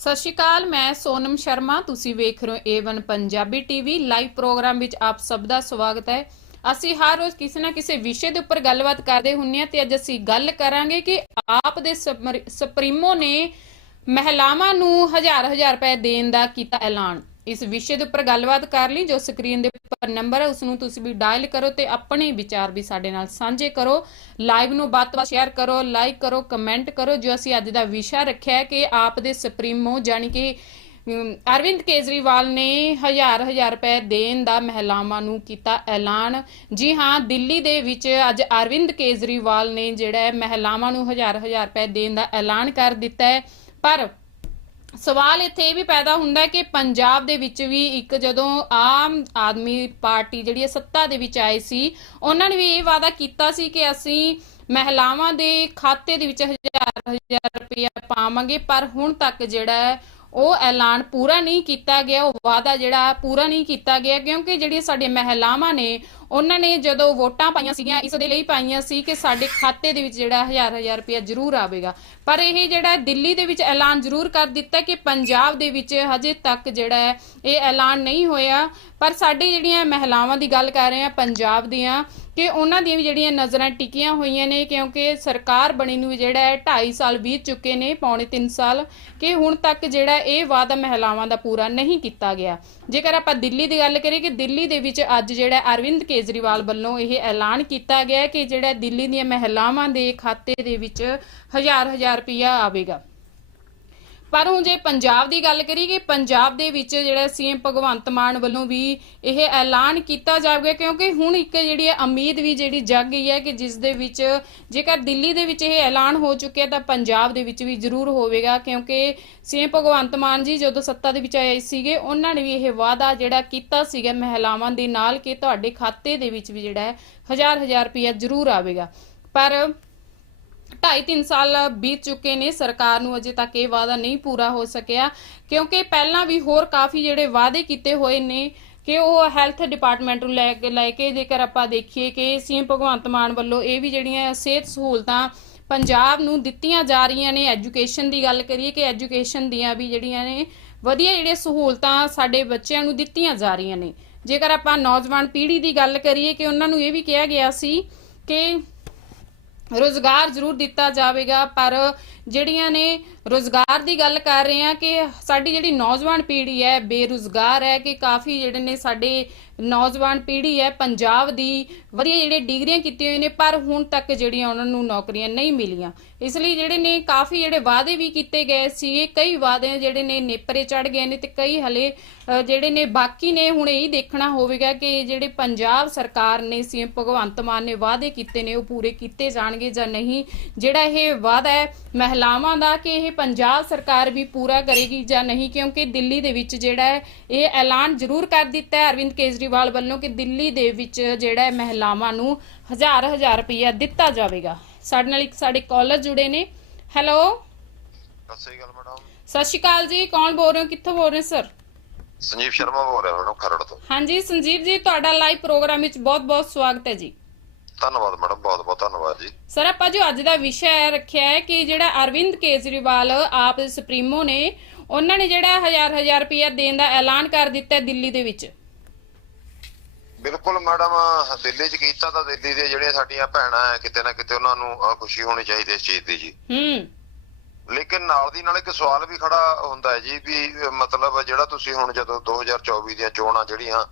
ਸਤਿ ਸ਼੍ਰੀ ਅਕਾਲ, ਮੈਂ ਸੋਨਮ ਸ਼ਰਮਾ। ਤੁਸੀਂ ਵੇਖ ਰਹੇ ਹੋ A1 Punjabi TV live programme ਵਿੱਚ ਆਪ ਸਭ ਦਾ ਸਵਾਗਤ ਹੈ। ਅਸੀਂ ਹਰ ਰੋਜ਼ ਕਿਸੇ ਨਾ ਕਿਸੇ ਵਿਸ਼ੇ ਦੇ ਉੱਪਰ ਗੱਲਬਾਤ ਕਰਦੇ ਹੁੰਨੇ ਆ ਤੇ ਅੱਜ ਅਸੀਂ ਗੱਲ ਕਰਾਂਗੇ ਕਿ ਆਪ ਦੇ ਸਮਰ- ਸੁਪਰੀਮੋ ਨੇ ਮਹਿਲਾਵਾਂ ਨੂੰ ਹਜ਼ਾਰ ਹਜ਼ਾਰ ਰੁਪਏ ਦੇਣ ਦਾ ਕੀਤਾ ਐਲਾਨ। ਇਸ ਵਿਸ਼ੇ ਦੇ ਉੱਪਰ ਗੱਲਬਾਤ ਕਰ ਲਈ, ਜੋ ਸਕਰੀਨ ਦੇ ਉੱਪਰ ਨੰਬਰ ਹੈ ਉਸ ਨੂੰ ਤੁਸੀਂ ਵੀ ਡਾਇਲ ਕਰੋ ਤੇ ਆਪਣੇ ਵਿਚਾਰ ਵੀ ਸਾਡੇ ਨਾਲ ਸਾਂਝੇ ਕਰੋ। ਲਾਈਵ ਨੂੰ ਵੱਧ ਤੋਂ ਵੱਧ ਸ਼ੇਅਰ ਕਰੋ ਲਾਈਕ ਕਰੋ ਕਮੈਂਟ ਕਰੋ, ਜੋ ਅਸੀਂ ਅੱਜ ਦਾ ਵਿਸ਼ਾ ਰੱਖਿਆ ਹੈ ਕਿ ਆਪ ਦੇ ਸੁਪਰੀਮੋ ਜਾਨੀ ਕਿ ਅਰਵਿੰਦ ਕੇਜਰੀਵਾਲ ਨੇ ਹਜ਼ਾਰ ਹਜ਼ਾਰ ਰੁਪਏ ਦੇਣ ਦਾ ਮਹਿਲਾਵਾਂ ਨੂੰ ਕੀਤਾ ਐਲਾਨ। ਜੀ ਹਾਂ, ਦਿੱਲੀ ਦੇ ਵਿੱਚ ਅੱਜ ਅਰਵਿੰਦ ਕੇਜਰੀਵਾਲ ਨੇ ਜਿਹੜਾ ਮਹਿਲਾਵਾਂ ਨੂੰ ਹਜ਼ਾਰ ਹਜ਼ਾਰ ਰੁਪਏ ਦੇਣ ਦਾ ਐਲਾਨ ਕਰ ਦਿੱਤਾ ਹੈ। ਪਰ ਸਵਾਲ ਇੱਥੇ ਇਹ ਵੀ ਪੈਦਾ ਹੁੰਦਾ ਕਿ ਪੰਜਾਬ ਦੇ ਵਿੱਚ ਵੀ ਇੱਕ ਜਦੋਂ ਆਮ ਆਦਮੀ ਪਾਰਟੀ ਜਿਹੜੀ ਹੈ ਸੱਤਾ ਦੇ ਵਿੱਚ ਆਈ ਸੀ, ਉਹਨਾਂ ਨੇ ਵੀ ਇਹ ਵਾਅਦਾ ਕੀਤਾ ਸੀ ਕਿ ਅਸੀਂ ਮਹਿਲਾਵਾਂ ਦੇ ਖਾਤੇ ਦੇ ਵਿੱਚ ਹਜ਼ਾਰ ਹਜ਼ਾਰ ਰੁਪਇਆ ਪਾਵਾਂਗੇ, ਪਰ ਹੁਣ ਤੱਕ ਜਿਹੜਾ ਹੈ ਉਹ ਐਲਾਨ ਪੂਰਾ ਨਹੀਂ ਕੀਤਾ ਗਿਆ, ਉਹ ਵਾਅਦਾ ਜਿਹੜਾ ਪੂਰਾ ਨਹੀਂ ਕੀਤਾ ਗਿਆ, ਕਿਉਂਕਿ ਜਿਹੜੀਆਂ ਸਾਡੀਆਂ ਮਹਿਲਾਵਾਂ ਨੇ ਉਹਨਾਂ ਨੇ ਜਦੋਂ ਵੋਟਾਂ ਪਾਈਆਂ ਸੀਗੀਆਂ, ਇਸ ਦੇ ਲਈ ਪਾਈਆਂ ਸੀ ਕਿ ਸਾਡੇ ਖਾਤੇ ਦੇ ਵਿੱਚ ਜਿਹੜਾ ਹਜ਼ਾਰ ਹਜ਼ਾਰ ਰੁਪਇਆ ਜ਼ਰੂਰ ਆਵੇਗਾ। ਪਰ ਇਹ ਜਿਹੜਾ ਦਿੱਲੀ ਦੇ ਵਿੱਚ ਐਲਾਨ ਜ਼ਰੂਰ ਕਰ ਦਿੱਤਾ ਕਿ ਪੰਜਾਬ ਦੇ ਵਿੱਚ ਹਜੇ ਤੱਕ ਜਿਹੜਾ ਹੈ, ਇਹ ਐਲਾਨ ਨਹੀਂ ਹੋਇਆ। ਪਰ ਸਾਡੇ ਜਿਹੜੀਆਂ ਮਹਿਲਾਵਾਂ ਦੀ ਗੱਲ ਕਰ ਰਹੇ ਆ ਪੰਜਾਬ ਦੀਆਂ, ਕਿ ਉਹਨਾਂ ਦੀਆਂ ਵੀ ਜਿਹੜੀਆਂ ਨਜ਼ਰਾਂ ਟਿਕੀਆਂ ਹੋਈਆਂ ਨੇ, ਕਿਉਂਕਿ ਸਰਕਾਰ ਬਣੀ ਨੂੰ ਜਿਹੜਾ ਹੈ 2.5 ਸਾਲ ਬੀਤ ਚੁੱਕੇ ਨੇ, ਪੌਣੇ 3 ਸਾਲ, ਕਿ ਹੁਣ ਤੱਕ ਜਿਹੜਾ ਇਹ ਵਾਅਦਾ ਮਹਿਲਾਵਾਂ ਦਾ ਪੂਰਾ ਨਹੀਂ ਕੀਤਾ ਗਿਆ। ਜੇਕਰ ਆਪਾਂ ਦਿੱਲੀ ਦੀ ਗੱਲ ਕਰੀਏ ਕਿ ਦਿੱਲੀ ਦੇ ਵਿੱਚ ਅੱਜ ਜਿਹੜਾ ਅਰਵਿੰਦ ਕੇ ਕੇਜਰੀਵਾਲ ਵੱਲੋਂ ਇਹ ਐਲਾਨ ਕੀਤਾ ਗਿਆ ਕਿ ਜਿਹੜਾ ਦਿੱਲੀ ਦੀਆਂ ਮਹਿਲਾਵਾਂ ਦੇ ਖਾਤੇ ਦੇ ਵਿੱਚ ਹਜ਼ਾਰ ਹਜ਼ਾਰ ਰੁਪਇਆ ਆਵੇਗਾ। ਪਰ ਹੁਣ ਜੇ ਪੰਜਾਬ ਦੀ ਗੱਲ ਕਰੀਏ ਕਿ ਪੰਜਾਬ ਦੇ ਵਿੱਚ ਜਿਹੜਾ ਸੀਐਮ ਭਗਵੰਤ ਮਾਨ ਵੱਲੋਂ ਵੀ ਇਹ ਐਲਾਨ ਕੀਤਾ ਜਾਵੇਗਾ, ਕਿਉਂਕਿ ਹੁਣ ਇੱਕ ਜਿਹੜੀ ਹੈ ਉਮੀਦ ਵੀ ਜਿਹੜੀ ਜਗ ਗਈ ਹੈ ਕਿ ਜਿਸ ਦੇ ਵਿੱਚ ਜੇਕਰ ਦਿੱਲੀ ਦੇ ਵਿੱਚ ਇਹ ਐਲਾਨ ਹੋ ਚੁੱਕਿਆ ਤਾਂ ਪੰਜਾਬ ਦੇ ਵਿੱਚ ਵੀ ਜ਼ਰੂਰ ਹੋਵੇਗਾ, ਕਿਉਂਕਿ ਸੀਐਮ ਭਗਵੰਤ ਮਾਨ ਜੀ ਜਦੋਂ ਸੱਤਾ ਦੇ ਵਿੱਚ ਆਏ ਸੀਗੇ, ਉਹਨਾਂ ਨੇ ਵੀ ਇਹ ਵਾਅਦਾ ਜਿਹੜਾ ਕੀਤਾ ਸੀਗਾ ਮਹਿਲਾਵਾਂ ਦੇ ਨਾਲ ਕਿ ਤੁਹਾਡੇ ਖਾਤੇ ਦੇ ਵਿੱਚ ਵੀ ਜਿਹੜਾ ਹੈ ਹਜ਼ਾਰ ਹਜ਼ਾਰ ਰੁਪਇਆ ਜ਼ਰੂਰ ਆਵੇਗਾ। ਪਰ ਢਾਈ ਤਿੰਨ ਸਾਲ ਬੀਤ ਚੁੱਕੇ ਨੇ, ਸਰਕਾਰ ਨੂੰ ਅਜੇ ਤੱਕ ਇਹ ਵਾਅਦਾ ਨਹੀਂ ਪੂਰਾ ਹੋ ਸਕਿਆ, ਕਿਉਂਕਿ ਪਹਿਲਾਂ ਵੀ ਹੋਰ ਕਾਫੀ ਜਿਹੜੇ ਵਾਅਦੇ ਕੀਤੇ ਹੋਏ ਨੇ ਕਿ ਉਹ ਹੈਲਥ ਡਿਪਾਰਟਮੈਂਟ ਨੂੰ ਲੈ ਕੇ ਲੈ ਕੇ ਜੇਕਰ ਆਪਾਂ ਦੇਖੀਏ ਕਿ ਸੀਐਮ ਭਗਵੰਤ ਮਾਨ ਵੱਲੋਂ ਇਹ ਵੀ ਜਿਹੜੀਆਂ ਸਿਹਤ ਸਹੂਲਤਾਂ ਪੰਜਾਬ ਨੂੰ ਦਿੱਤੀਆਂ ਜਾ ਰਹੀਆਂ ਨੇ, ਐਜੂਕੇਸ਼ਨ ਦੀ ਗੱਲ ਕਰੀਏ ਕਿ ਐਜੂਕੇਸ਼ਨ ਦੀਆਂ ਵੀ ਜਿਹੜੀਆਂ ਨੇ, ਵਧੀਆ ਜਿਹੜੀਆਂ ਸਹੂਲਤਾਂ ਸਾਡੇ ਬੱਚਿਆਂ ਨੂੰ ਦਿੱਤੀਆਂ ਜਾ ਰਹੀਆਂ ਨੇ। ਜੇਕਰ ਆਪਾਂ ਨੌਜਵਾਨ ਪੀੜ੍ਹੀ ਦੀ ਗੱਲ ਕਰੀਏ ਕਿ ਉਹਨਾਂ ਨੂੰ ਇਹ ਵੀ ਕਿਹਾ ਗਿਆ ਸੀ ਕਿ ਰੋਜ਼ਗਾਰ ਜ਼ਰੂਰ ਦਿੱਤਾ ਜਾਵੇਗਾ, ਪਰ ਜਿਹੜੀਆਂ ਨੇ ਰੋਜ਼ਗਾਰ ਦੀ ਗੱਲ ਕਰ ਰਹੇ ਆ ਕਿ ਸਾਡੀ ਜਿਹੜੀ ਨੌਜਵਾਨ ਪੀੜ੍ਹੀ ਹੈ, ਬੇਰੁਜ਼ਗਾਰ ਹੈ ਕਿ ਕਾਫੀ ਜਿਹੜੇ ਨੇ ਸਾਡੇ ਨੌਜਵਾਨ ਪੀੜ੍ਹੀ ਹੈ, ਪੰਜਾਬ ਦੀ ਵਧੀਆ ਜਿਹੜੇ ਡਿਗਰੀਆਂ ਕੀਤੀਆਂ ਹੋਈਆਂ ਨੇ, ਪਰ ਹੁਣ ਤੱਕ ਜਿਹੜੀਆਂ ਉਹਨਾਂ ਨੂੰ ਨੌਕਰੀਆਂ ਨਹੀਂ ਮਿਲੀਆਂ। ਇਸ ਲਈ ਜਿਹੜੇ ਨੇ ਕਾਫੀ ਜਿਹੜੇ ਵਾਅਦੇ ਵੀ ਕੀਤੇ ਗਏ ਸੀ ਕਈ ਵਾਅਦੇ ਜਿਹੜੇ ਨੇ ਨੇਪਰੇ ਚੜ ਗਏ ਨੇ ਤੇ ਕਈ ਹਲੇ ਜਿਹੜੇ ਨੇ ਬਾਕੀ ਨੇ ਹੁਣ ਇਹ ਦੇਖਣਾ ਹੋਵੇਗਾ ਕਿ ਜਿਹੜੇ ਪੰਜਾਬ ਸਰਕਾਰ ਨੇ, ਸੀਐਮ ਭਗਵੰਤ ਮਾਨ ਨੇ ਵਾਅਦੇ ਕੀਤੇ ਨੇ, ਉਹ ਪੂਰੇ ਕੀਤੇ ਜਾਣਗੇ ਜਾਂ ਨਹੀਂ। ਜਿਹੜਾ ਇਹ ਵਾਅਦਾ ਹੈ ਮਹਿਲਾਵਾਂ ਦਾ ਕਿ ਇਹ ਪੰਜਾਬ ਸਰਕਾਰ ਵੀ ਪੂਰਾ ਕਰੇਗੀ ਜਾਂ ਨਹੀਂ, ਕਿਉਂਕਿ ਦਿੱਲੀ ਦੇ ਵਿੱਚ ਜਿਹੜਾ ਹੈ, ਇਹ ਐਲਾਨ ਜ਼ਰੂਰ ਕਰ ਦਿੱਤਾ ਹੈ। ਅਰਵਿੰਦ ਕੇਜਰੀਵਾਲ ਵੱਲੋਂ ਕਿ ਦਿੱਲੀ ਦੇ ਵਿੱਚ ਜਿਹੜਾ ਹੈ ਮਹਿਲਾਵਾਂ ਨੂੰ ਹਜ਼ਾਰ ਹਜ਼ਾਰ ਰੁਪਇਆ ਦਿੱਤਾ ਜਾਵੇਗਾ। ਸਾਡੇ ਨਾਲ ਇੱਕ ਸਾਡੇ ਕਾਲਰ ਜੁੜੇ ਨੇ। ਹੈਲੋ ਸਤਿ ਸ੍ਰੀ ਅਕਾਲ ਮੈਡਮ। ਸਤਿ ਸ਼੍ਰੀ ਅਕਾਲ ਜੀ ਕੌਣ ਬੋਲ ਰਹੇ ਹੋ? ਕਿੱਥੋਂ ਬੋਲ ਰਹੇ ਸਰ? ਸੰਜੀਵ ਸ਼ਰਮਾ ਬੋਲ ਰਿਹਾ ਮੈਡਮ ਖਰੜ ਤੋਂ। ਹਾਂਜੀ ਸੰਜੀਵ ਜੀ ਤੁਹਾਡਾ ਲਾਈਵ ਪ੍ਰੋਗਰਾਮ ਵਿੱਚ ਬਹੁਤ-ਬਹੁਤ ਸਵਾਗਤ ਹੈ ਜੀ। ਧੰਨਵਾਦ ਮੈਡਮ ਬਹੁਤ ਬਹੁਤ ਧੰਨਵਾਦ ਜੀ। ਸਰ ਆਪਾਂ ਜੋ ਅੱਜ ਦਾ ਵਿਸ਼ਾ ਰੱਖਿਆ ਹੈ ਕਿ ਜਿਹੜਾ ਅਰਵਿੰਦ ਕੇਜਰੀਵਾਲ ਆਪ ਸੁਪਰੀਮੋ ਨੇ ਉਹਨਾਂ ਨੇ ਜਿਹੜਾ ਹਜ਼ਾਰ ਹਜ਼ਾਰ ਰੁਪਇਆ ਦੇਣ ਦਾ ਐਲਾਨ ਕਰ ਦਿੱਤਾ ਦਿੱਲੀ ਦੇ ਵਿੱਚ। ਬਿਲਕੁਲ ਮੈਡਮ ਦਿੱਲੀ 'ਚ ਕੀਤਾ ਤਾਂ ਦਿੱਲੀ ਦੇ ਜਿਹੜੀਆਂ ਸਾਡੀਆਂ ਭੈਣਾਂ ਹੈ ਕਿਤੇ ਨਾ ਕਿਤੇ ਉਹਨਾਂ ਨੂੰ ਖੁਸ਼ੀ ਹੋਣੀ ਚਾਹੀਦੀ ਇਸ ਚੀਜ਼ ਦੀ ਜੀ। ਹੂੰ। ਲੇਕਿਨ ਨਾਲ ਦੀ ਨਾਲ ਇੱਕ ਸਵਾਲ ਵੀ ਖੜਾ ਹੁੰਦਾ ਹੈ ਜੀ ਵੀ ਮਤਲਬ ਜਿਹੜਾ ਤੁਸੀਂ ਹੁਣ ਜਦੋਂ 2024 ਦੀਆਂ ਚੋਣਾਂ ਜਿਹੜੀਆਂ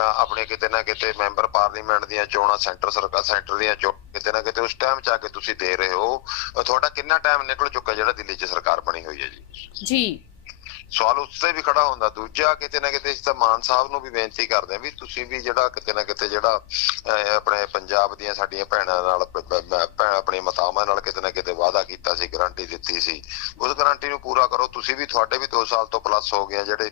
ਆਪਣੇ ਕਿਤੇ ਨਾ ਕਿਤੇ ਮੈਂਬਰ ਪਾਰਲੀਮੈਂਟ ਦੀਆਂ ਚੋਣਾਂ ਸੈਂਟਰ ਸਰਕਾਰ ਸੈਂਟਰ ਦੀਆਂ ਚੋਣਾਂ ਕਿਤੇ ਨਾ ਕਿਤੇ ਉਸ ਟਾਈਮ 'ਚ ਆ ਕੇ ਤੁਸੀਂ ਦੇ ਰਹੇ ਹੋ ਤੁਹਾਡਾ ਕਿੰਨਾ ਟਾਈਮ ਨਿਕਲ ਚੁੱਕਾ ਜਿਹੜਾ ਦਿੱਲੀ 'ਚ ਸਰਕਾਰ ਬਣੀ ਹੋਈ ਹੈ ਜੀ? ਜੀ। ਸਵਾਲ ਉਸ ਤੇ ਵੀ ਖੜਾ ਹੁੰਦਾ, ਦੂਜਾ ਕਿਤੇ ਨਾ ਕਿਤੇ ਇਸ ਮਾਨ ਸਾਹਿਬ ਨੂੰ ਵੀ ਬੇਨਤੀ ਕਰਦੇ ਆ ਵੀ ਤੁਸੀਂ ਵੀ ਜਿਹੜਾ ਕਿਤੇ ਨਾ ਕਿਤੇ ਜਿਹੜਾ ਆਪਣੇ ਪੰਜਾਬ ਦੀਆਂ ਸਾਡੀਆਂ ਭੈਣਾਂ ਨਾਲ ਪ- ਪ- ਮਾਤਾਵਾਂ ਨਾਲ ਕਿਤੇ ਨਾ ਕਿਤੇ ਵਾਅਦਾ ਕੀਤਾ ਸੀ ਗਾਰੰਟੀ ਦਿੱਤੀ ਸੀ, ਉਸ ਗਾਰੰਟੀ ਨੂੰ ਪੂਰਾ ਕਰੋ, ਤੁਸੀਂ ਵੀ ਤੁਹਾਡੇ ਵੀ 2 ਸਾਲ ਤੋਂ ਪਲੱਸ ਹੋ ਗਏ ਜਿਹੜੇ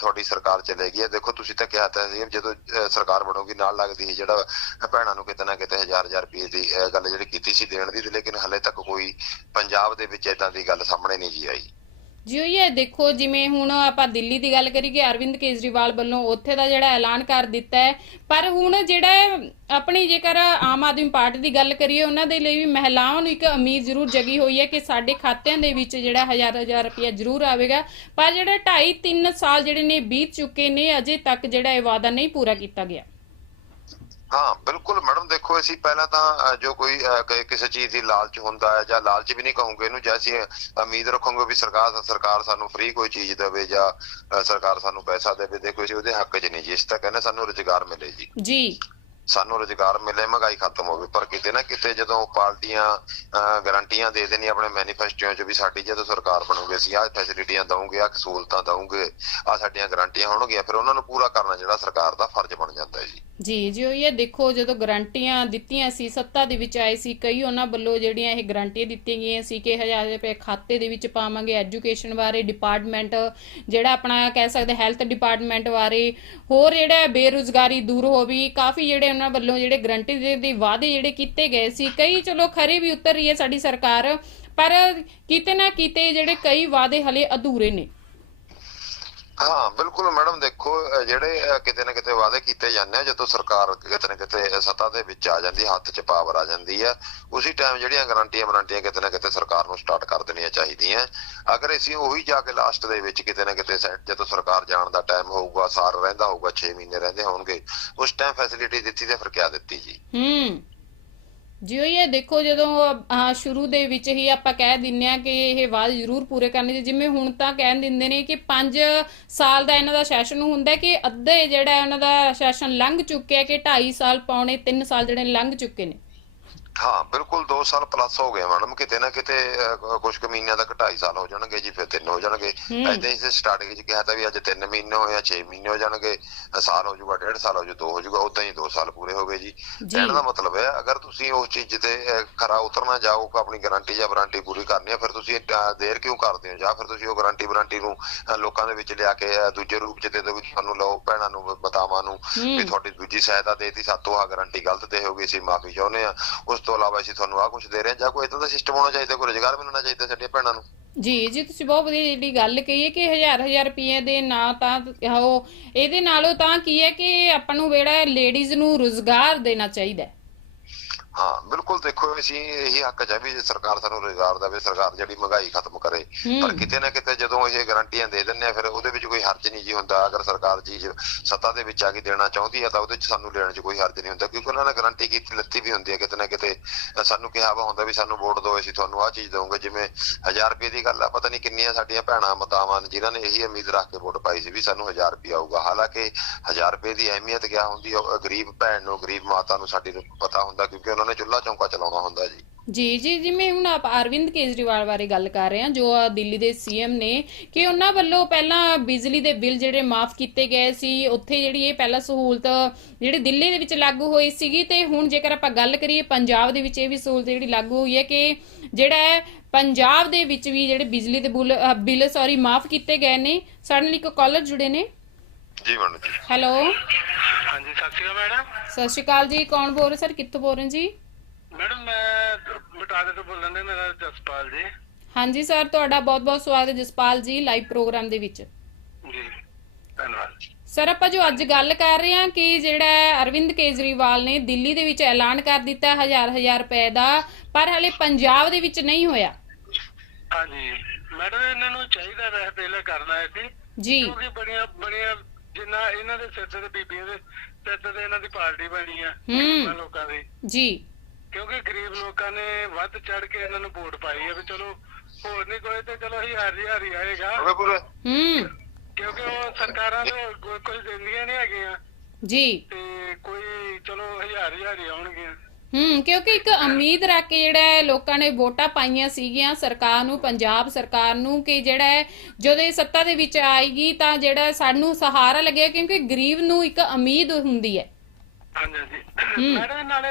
ਤੁਹਾਡੀ ਸਰਕਾਰ ਚਲੇ ਗਈ ਹੈ ਦੇਖੋ, ਤੁਸੀਂ ਤਾਂ ਕਿਹਾ ਤਾਂ ਸੀ ਜਦੋਂ ਸਰਕਾਰ ਬਣੂਗੀ, ਨਾਲ ਲੱਗਦੀ ਸੀ ਜਿਹੜਾ ਭੈਣਾਂ ਨੂੰ ਕਿਤੇ ਨਾ ਕਿਤੇ ਹਜ਼ਾਰ ਹਜ਼ਾਰ ਰੁਪਏ ਦੀ ਗੱਲ ਜਿਹੜੀ ਕੀਤੀ ਸੀ ਦੇਣ ਦੀ, ਲੇਕਿਨ ਹਲੇ ਤੱਕ ਕੋਈ ਪੰਜਾਬ ਦੇ ਵਿੱਚ ਇਦਾਂ ਦੀ ਗੱਲ ਸਾਹਮਣੇ ਨਹੀਂ ਜੀ ਆਈ। ਜੀ ਇਹ ਦੇਖੋ, ਜਿਵੇਂ ਹੁਣ ਆਪਾਂ ਦਿੱਲੀ ਦੀ ਗੱਲ ਕਰੀਏ ਅਰਵਿੰਦ ਕੇਜਰੀਵਾਲ ਵੱਲੋਂ ਉੱਥੇ ਦਾ ਜਿਹੜਾ ਐਲਾਨ ਕਰ ਦਿੱਤਾ ਹੈ। ਪਰ ਹੁਣ ਜਿਹੜਾ ਆਪਣੀ ਜੇਕਰ ਆਮ ਆਦਮੀ ਪਾਰਟੀ ਦੀ ਗੱਲ ਕਰੀਏ, ਉਹਨਾਂ ਦੇ ਲਈ ਵੀ ਮਹਿਲਾਵਾਂ ਨੂੰ ਇੱਕ ਉਮੀਦ ਜ਼ਰੂਰ ਜਗੀ ਹੋਈ ਹੈ ਕਿ ਸਾਡੇ ਖਾਤਿਆਂ ਦੇ ਵਿੱਚ ਜਿਹੜਾ ਹਜ਼ਾਰ ਹਜ਼ਾਰ ਰੁਪਇਆ ਜ਼ਰੂਰ ਆਵੇਗਾ। ਪਰ ਜਿਹੜਾ 2.5 3 ਸਾਲ ਜਿਹੜੇ ਨੇ ਬੀਤ ਚੁੱਕੇ ਨੇ, ਅਜੇ ਤੱਕ ਜਿਹੜਾ ਇਹ ਵਾਅਦਾ ਨਹੀਂ ਪੂਰਾ ਕੀਤਾ ਗਿਆ। ਹਾਂ ਬਿਲਕੁਲ ਮੈਡਮ ਦੇਖੋ ਅਸੀਂ ਪਹਿਲਾਂ ਤਾਂ ਜੋ ਕੋਈ ਕਿਸੇ ਚੀਜ਼ ਦੀ ਲਾਲਚ ਹੁੰਦਾ ਹੈ ਜਾਂ ਲਾਲਚ ਵੀ ਨਹੀਂ ਕਹੂੰਗੇ ਇਹਨੂੰ ਜਾਂ ਅਸੀਂ ਉਮੀਦ ਰੱਖੋਗੇ ਵੀ ਸਰਕਾਰ ਸਰਕਾਰ ਸਾਨੂੰ ਫ੍ਰੀ ਕੋਈ ਚੀਜ਼ ਦੇਵੇ ਜਾਂ ਸਰਕਾਰ ਸਾਨੂੰ ਪੈਸਾ ਦੇਵੇ ਦੇਖੋ ਅਸੀਂ ਉਹਦੇ ਹੱਕ 'ਚ ਨਹੀਂ ਜੀ ਇਸ ਤਾਂ ਕਹਿੰਦੇ ਸਾਨੂੰ ਰੁਜ਼ਗਾਰ ਮਿਲੇ ਜੀ। ਜੀ। ਸਾਨੂੰ ਰੁਜ਼ਗਾਰ ਮਿਲੇ ਮਹਿੰਗਾਈ ਖਤਮ ਹੋਵੇ ਪਰ ਕਿਤੇ ਨਾ ਕਿਤੇ ਜਦੋਂ ਪਾਰਟੀਆਂ ਗਾਰੰਟੀਆਂ ਦੇ ਦੇਣੀ ਆਪਣੇ ਮੈਨੀਫੈਸਟੋਆਂ 'ਚ ਵੀ ਸਾਡੀ ਜਦੋਂ ਸਰਕਾਰ ਬਣੂਗੀ ਅਸੀਂ ਆਹ ਫੈਸਿਲਿਟੀਆਂ ਦਵਾਂਗੇ ਆਹ ਸਹੂਲਤਾਂ ਦਵਾਂਗੇ ਆ ਸਾਡੀਆਂ ਗਾਰੰਟੀਆਂ ਹੋਣਗੀਆਂ ਫਿਰ ਉਹਨਾਂ ਨੂੰ ਪੂਰਾ ਕਰਨਾ ਜਿਹੜਾ ਸਰਕਾਰ ਦਾ ਫਰਜ਼ ਬਣ ਜਾਂਦਾ ਹੈ ਜੀ। ਜੀ ਜੀ, ਉਹ ਇਹ ਦੇਖੋ, ਜਦੋਂ ਗਰੰਟੀਆਂ ਦਿੱਤੀਆਂ ਸੀ, ਸੱਤਾ ਦੇ ਵਿੱਚ ਆਏ ਸੀ, ਕਈ ਉਹਨਾਂ ਵੱਲੋਂ ਜਿਹੜੀਆਂ ਇਹ ਗਰੰਟੀਆਂ ਦਿੱਤੀਆਂ ਗਈਆਂ ਸੀ ਕਿ ਹਜ਼ਾਰ ਰੁਪਏ ਖਾਤੇ ਦੇ ਵਿੱਚ ਪਾਵਾਂਗੇ, ਐਜੂਕੇਸ਼ਨ ਬਾਰੇ, ਡਿਪਾਰਟਮੈਂਟ ਜਿਹੜਾ ਆਪਣਾ ਕਹਿ ਸਕਦੇ, ਹੈਲਥ ਡਿਪਾਰਟਮੈਂਟ ਬਾਰੇ, ਹੋਰ ਜਿਹੜਾ ਬੇਰੁਜ਼ਗਾਰੀ ਦੂਰ ਹੋਵੇ ਕਾਫੀ ਜਿਹੜੇ ਉਹਨਾਂ ਵੱਲੋਂ ਜਿਹੜੇ ਗਰੰਟੀ ਦੇ ਵਾਅਦੇ ਜਿਹੜੇ ਕੀਤੇ ਗਏ ਸੀ, ਕਈ ਚਲੋ ਖਰੇ ਵੀ ਉਤਰ ਰਹੀ ਹੈ ਸਾਡੀ ਸਰਕਾਰ, ਪਰ ਕਿਤੇ ਨਾ ਕਿਤੇ ਜਿਹੜੇ ਕਈ ਵਾਅਦੇ ਹਲੇ ਅਧੂਰੇ ਨੇ। ਹਾਂ, ਬਿਲਕੁਲ ਮੈਡਮ, ਦੇਖੋ ਜਿਹੜੇ ਕਿਤੇ ਨਾ ਕਿਤੇ ਵਾਅਦੇ ਕੀਤੇ ਜਾਂਦੇ ਆ, ਜਦੋਂ ਸਰਕਾਰ ਕਿਤੇ ਨਾ ਕਿਤੇ ਸੱਤਾ ਦੇ ਵਿੱਚ ਆ ਜਾਂਦੀ, ਹੱਥ 'ਚ ਪਾਵਰ ਆ ਜਾਂਦੀ ਹੈ ਉਸੇ ਟਾਈਮ ਜਿਹੜੀਆਂ ਗਾਰੰਟੀਆਂ ਵਾਰੰਟੀਆਂ ਕਿਤੇ ਨਾ ਕਿਤੇ ਸਰਕਾਰ ਨੂੰ ਸਟਾਰਟ ਕਰ ਦੇਣੀਆਂ ਚਾਹੀਦੀਆਂ। ਅਗਰ ਅਸੀਂ ਉਹੀ ਜਾ ਕੇ ਲਾਸਟ ਦੇ ਵਿੱਚ ਕਿਤੇ ਨਾ ਕਿਤੇ ਜਦੋਂ ਸਰਕਾਰ ਜਾਣ ਦਾ ਟਾਈਮ ਹੋਊਗਾ ਸਾਲ ਰਹਿੰਦਾ ਹੋਊਗਾ 6 ਮਹੀਨੇ ਰਹਿੰਦੇ ਹੋਣਗੇ, ਉਸ ਟਾਈਮ ਫੈਸਿਲਿਟੀ ਦਿੱਤੀ ਤੇ ਫਿਰ ਕਿਆ ਦਿੱਤੀ ਜੀ? ਹੂੰ। ਜਿਉਂ ਇਹ ਦੇਖੋ ਜਦੋਂ ਸ਼ੁਰੂ ਦੇ ਵਿੱਚ ਹੀ ਆਪਾਂ ਕਹਿ ਦਿੰਨੇ ਆ ਕਿ ਇਹ ਵਾਅਦੇ ਜ਼ਰੂਰ ਪੂਰੇ ਕਰਨੇ ਚਾਹੀਦੇ ਜਿਵੇਂ ਹੁਣ ਤਾਂ ਕਹਿ ਦਿੰਦੇ ਨੇ ਕਿ 5 ਸਾਲ ਦਾ ਇਹਨਾਂ ਦਾ ਸੈਸ਼ਨ ਹੁੰਦਾ ਕਿ ਅੱਧੇ ਜਿਹੜਾ ਇਹਨਾਂ ਦਾ ਸੈਸ਼ਨ ਲੰਘ ਚੁੱਕਿਆ ਕਿ 2.5 ਸਾਲ ਪੌਣੇ 3 ਸਾਲ ਜਿਹੜੇ ਲੰਘ ਚੁੱਕੇ ਨੇ। ਹਾਂ ਬਿਲਕੁਲ 2 ਸਾਲ ਪਲੱਸ ਹੋ ਗਏ ਮੈਡਮ ਕਿਤੇ ਨਾ ਕਿਤੇ ਕੁਝ ਕੁ ਮਹੀਨਿਆਂ ਤੱਕ 2.5 ਸਾਲ ਹੋ ਜਾਣਗੇ ਜੀ ਫਿਰ 3 ਹੋ ਜਾਣਗੇ। ਐਦਾਂ ਹੀ ਸਟਾਰਟਿੰਗ 'ਚ ਕਿਹਾ ਤਾਂ ਵੀ ਅੱਜ 3 ਮਹੀਨੇ ਹੋਏ ਆ 6 ਮਹੀਨੇ ਹੋ ਜਾਣਗੇ ਸਾਲ ਹੋ ਜਾਊਗਾ 1.5 ਸਾਲ ਹੋ ਜਾਊ 2 ਹੋ ਜਾਊਗਾ ਉਦਾਂ ਹੀ 2 ਸਾਲ ਪੂਰੇ ਹੋ ਗਏ ਜੀ। ਕਹਿਣ ਦਾ ਮਤਲਬ ਹੈ ਅਗਰ ਤੁਸੀਂ ਉਸ ਚੀਜ਼ ਤੇ ਖਰਾ ਉਤਰਨਾ ਜਾਓ ਆਪਣੀ ਗਾਰੰਟੀ ਜਾਂ ਵਾਰੰਟੀ ਪੂਰੀ ਕਰਨੀ ਹੈ ਫਿਰ ਤੁਸੀਂ ਦੇਰ ਕਿਉਂ ਕਰਦੇ ਹੋ? ਜਾਂ ਫਿਰ ਤੁਸੀਂ ਉਹ ਗਾਰੰਟੀ ਵਾਰੰਟੀ ਨੂੰ ਲੋਕਾਂ ਦੇ ਵਿੱਚ ਲਿਆ ਕੇ ਦੂਜੇ ਰੂਪ 'ਚ ਦੇ ਦਿਓ ਵੀ ਤੁਹਾਨੂੰ ਲਓ ਭੈਣਾਂ ਨੂੰ ਬਤਾਵਾਂ ਨੂੰ ਵੀ ਤੁਹਾਡੀ ਦੂਜੀ ਸਹਾਇਤਾ ਦੇਤੀ ਸਾਤੋਂ ਆ ਗਾਰੰਟੀ ਗਲਤ ਦੇ ਹੋਗੀ ਅਸੀਂ ਮਾਫੀ ਚਾਹੁੰਦੇ ਆ। ਉਸ ਤੋਂ ਇਲਾਵਾ ਅਸੀਂ ਤੁਹਾਨੂੰ ਆ ਕੁਝ ਦੇ ਰਹੇ ਹਾਂ, ਜਾਂ ਕੋਈ ਇਦਾਂ ਦਾ ਸਿਸਟਮ ਹੋਣਾ ਚਾਹੀਦਾ, ਕੋਈ ਰੁਜ਼ਗਾਰ ਮਿਲਣਾ ਚਾਹੀਦਾ ਸਾਡੀਆਂ ਭੈਣਾਂ ਨੂੰ। ਜੀ ਜੀ, ਤੁਸੀਂ ਬਹੁਤ ਵਧੀਆ ਜਿਹੜੀ ਗੱਲ ਕਹੀ ਹੈ ਕਿ ਹਜ਼ਾਰ ਹਜ਼ਾਰ ਰੁਪਏ ਦੇ ਨਾ ਤਾਂ ਉਹ ਇਹਦੇ ਨਾਲੋਂ ਤਾਂ ਕੀ ਹੈ ਕਿ ਆਪਾਂ ਨੂੰ ਜਿਹੜਾ ਲੇਡੀਜ਼ ਨੂੰ ਰੋਜ਼ਗਾਰ ਦੇਣਾ ਚਾਹੀਦਾ ਹੈ। ਹਾਂ ਬਿਲਕੁਲ ਦੇਖੋ ਅਸੀਂ ਇਹੀ ਹੱਕ ਚ ਵੀ ਸਰਕਾਰ ਸਾਨੂੰ ਰੁਜ਼ਗਾਰ ਦੇਵੇ ਸਰਕਾਰ ਜਿਹੜੀ ਮਹਿੰਗਾਈ ਖਤਮ ਕਰੇ। ਪਰ ਕਿਤੇ ਨਾ ਕਿਤੇ ਜਦੋਂ ਇਹ ਗਾਰੰਟੀਆਂ ਦੇ ਦਿੰਦੇ ਆ ਫਿਰ ਉਹਦੇ ਵਿੱਚ ਕੋਈ ਹਰਜ ਨਹੀਂ ਜੀ ਹੁੰਦਾ। ਅਗਰ ਸਰਕਾਰ ਚੀਜ਼ ਸੱਤਾ ਦੇ ਵਿੱਚ ਆ ਕੇ ਦੇਣਾ ਚਾਹੁੰਦੀ ਹੈ ਤਾਂ ਉਹਦੇ ਚ ਸਾਨੂੰ ਲੈਣ ਚ ਕੋਈ ਹਰਜ ਨਹੀਂ ਹੁੰਦਾ ਕਿਉਂਕਿ ਉਹਨਾਂ ਨੇ ਗਾਰੰਟੀ ਕੀਤੀ ਲੱਤੀ ਵੀ ਹੁੰਦੀ ਹੈ ਕਿਤੇ ਨਾ ਕਿਤੇ। ਸਾਨੂੰ ਕਿਹਾ ਵਾ ਹੁੰਦਾ ਵੀ ਸਾਨੂੰ ਵੋਟ ਦਿਓ ਅਸੀਂ ਤੁਹਾਨੂੰ ਆਹ ਚੀਜ਼ ਦਵਾਂਗੇ ਜਿਵੇਂ 1000 ਰੁਪਏ ਦੀ ਗੱਲ ਆ ਪਤਾ ਨਹੀਂ ਕਿੰਨੀਆਂ ਸਾਡੀਆਂ ਭੈਣਾਂ ਮਾਤਾਵਾਂ ਨੇ ਜਿਨ੍ਹਾਂ ਨੇ ਇਹੀ ਉਮੀਦ ਰੱਖ ਕੇ ਵੋਟ ਪਾਈ ਸੀ ਵੀ ਸਾਨੂੰ 1000 ਰੁਪਏ ਆਊਗਾ। ਹਾਲਾਂਕਿ 1000 ਰੁਪਏ ਦੀ ਅਹਿਮੀਅਤ ਕਿਆ ਹੁੰਦੀ ਉਹ ਗਰੀਬ ਭੈਣ ਨੂੰ ਗਰੀਬ ਮਾਤਾ ਨੂੰ ਸਾਡੀ ਨੂੰ ਪਤਾ ਹੁੰਦਾ ਕਿਉਂਕਿ ਉਹਨਾਂ ਨੇ ਚੁੱਲ੍ਹਾ ਚੌਂਕਾ ਚਲਾਉਣਾ ਹੁੰਦਾ ਜੀ। ਜੀ ਜੀ ਜਿਵੇਂ ਹੁਣ ਆਪ ਅਰਵਿੰਦ ਕੇਜਰੀਵਾਲ ਬਾਰੇ ਗੱਲ ਕਰ ਰਹੇ ਹਾਂ ਜੋ ਦਿੱਲੀ ਦੇ ਸੀਐਮ ਨੇ ਕਿ ਉਹਨਾਂ ਵੱਲੋਂ ਪਹਿਲਾਂ ਬਿਜਲੀ ਦੇ ਬਿੱਲ ਜਿਹੜੇ ਮਾਫ ਕੀਤੇ ਗਏ ਸੀ ਉੱਥੇ ਜਿਹੜੀ ਇਹ ਪਹਿਲਾ ਸਹੂਲਤ ਜਿਹੜੀ ਦਿੱਲੀ ਦੇ ਵਿੱਚ ਲਾਗੂ ਹੋਈ ਸੀਗੀ ਤੇ ਹੁਣ ਜੇਕਰ ਆਪਾਂ ਗੱਲ ਕਰੀਏ ਪੰਜਾਬ ਦੇ ਵਿੱਚ ਇਹ ਵੀ ਸਹੂਲਤ ਜਿਹੜੀ ਲਾਗੂ ਹੋਈ ਹੈ ਕਿ ਜਿਹੜਾ ਹੈ ਪੰਜਾਬ ਦੇ ਵਿੱਚ ਵੀ ਜਿਹੜੇ ਬਿਜਲੀ ਦੇ ਬੁੱਲ- ਅ, ਬਿੱਲ ਸੌਰੀ ਮਾਫ ਕੀਤੇ ਗਏ ਨੇ। ਸਾਡੇ ਲਈ ਇੱਕ ਕਾਲਰ ਜੁੜੇ ਨੇ। ਜੀ ਮੈਡਮ ਜੀ। ਹੈਲੋ। ਹਾਂਜੀ ਸਤਿ ਸ਼੍ਰੀ ਅਕਾਲ ਮੈਡਮ। ਸਤਿ ਸ਼੍ਰੀ ਅਕਾਲ ਜੀ ਕੌਣ ਬੋਲ ਰਹੇ ਸਰ? ਕਿੱਥੋਂ ਬੋਲ ਰਹੇ ਜੀ? ਮੈਡਮ ਮੈਂ ਬਟਾਲੇ ਤੋਂ ਬੋਲਣ ਦੇ ਮੇਰਾ ਜਸਪਾਲ ਜੀ। ਹਾਂਜੀ ਸਰ ਤੁਹਾਡਾ ਬਹੁਤ-ਬਹੁਤ ਸਵਾਗਤ ਹੈ ਜਸਪਾਲ ਜੀ ਲਾਈਵ ਪ੍ਰੋਗਰਾਮ ਦੇ ਵਿੱਚ। ਜੀ ਧੰਨਵਾਦ। ਸਰ ਆਪਾਂ ਜੋ ਅੱਜ ਗੱਲ ਕਰ ਰਹੇ ਹਾਂ ਕਿ ਜਿਹੜਾ ਅਰਵਿੰਦ ਕੇਜਰੀਵਾਲ ਨੇ ਦਿੱਲੀ ਦੇ ਵਿੱਚ ਐਲਾਨ ਕਰ ਦਿੱਤਾ ਹਜ਼ਾਰ ਹਜ਼ਾਰ ਰੁਪਏ ਦਾ ਪਰ ਹਲੇ ਪੰਜਾਬ ਦੇ ਵਿੱਚ ਨਹੀਂ ਹੋਇਆ। ਹਾਂਜੀ। ਮੈਡਮ ਇਹਨਾਂ ਨੂੰ ਚਾਹੀਦਾ ਵੈਸੇ ਪਹਿਲਾਂ ਕਰਨਾ ਹੈ ਸੀ। ਜੀ। ਕਿਉਂਕਿ ਬੜੀਆਂ ਬੜੀਆਂ ਜਿੰਨਾ ਇਹਨਾਂ ਦੇ ਸਿਰ ਤੇ ਬੀਬੀਆਂ ਦੇ ਸਿਰ ਤੇ ਇਹਨਾਂ ਦੀ ਪਾਰਟੀ ਬਣੀ ਆ ਹੂੰ। ਗਰੀਬਾਂ ਲੋਕਾਂ ਦੀ। ਜੀ। ਕਿਉਂਕਿ ਗਰੀਬ ਲੋਕਾਂ ਨੇ ਵੱਧ ਚੜ ਕੇ ਇਹਨਾਂ ਨੂੰ ਵੋਟ ਪਾਈ ਹੈ ਵੀ ਚਲੋ ਹੋਰ ਨਹੀਂ ਕੋਈ ਤੇ ਚਲੋ ਹਜ਼ਾਰ ਹਜ਼ਾਰ ਹੀ ਆਏਗਾ। ਹੋ ਹੂੰ। ਕਿਉਂਕਿ ਉਹ ਸਰਕਾਰਾਂ ਤੋਂ ਕੋਈ ਦਿੰਦੀਆਂ ਨਹੀਂ ਹੈਗੀਆਂ। ਜੀ। ਤੇ ਕੋਈ ਚਲੋ ਹਜ਼ਾਰ ਹਜ਼ਾਰ ਹੀ ਆਉਣਗੀਆਂ। ਹੂੰ ਕਿਉਂਕਿ ਇੱਕ ਉਮੀਦ ਰੱਖ ਕੇ ਜਿਹੜਾ ਹੈ ਲੋਕਾਂ ਨੇ ਵੋਟਾਂ ਪਾਈਆਂ ਸੀਗੀਆਂ ਸਰਕਾਰ ਨੂੰ ਪੰਜਾਬ ਸਰਕਾਰ ਨੂੰ ਕਿ ਜਿਹੜਾ ਹੈ ਜਦੋਂ ਇਹ ਸੱਤਾ ਦੇ ਵਿੱਚ ਆਏਗੀ ਤਾਂ ਜਿਹੜਾ ਸਾਨੂੰ ਸਹਾਰਾ ਲੱਗੇਗਾ ਕਿਉਂਕਿ ਗਰੀਬ ਨੂੰ ਇੱਕ ਉਮੀਦ ਹੁੰਦੀ ਹੈ। ਹਾਂਜੀ ਹਾਂਜੀ। ਹੂੰ। ਮੈਡਮ ਨਾਲੇ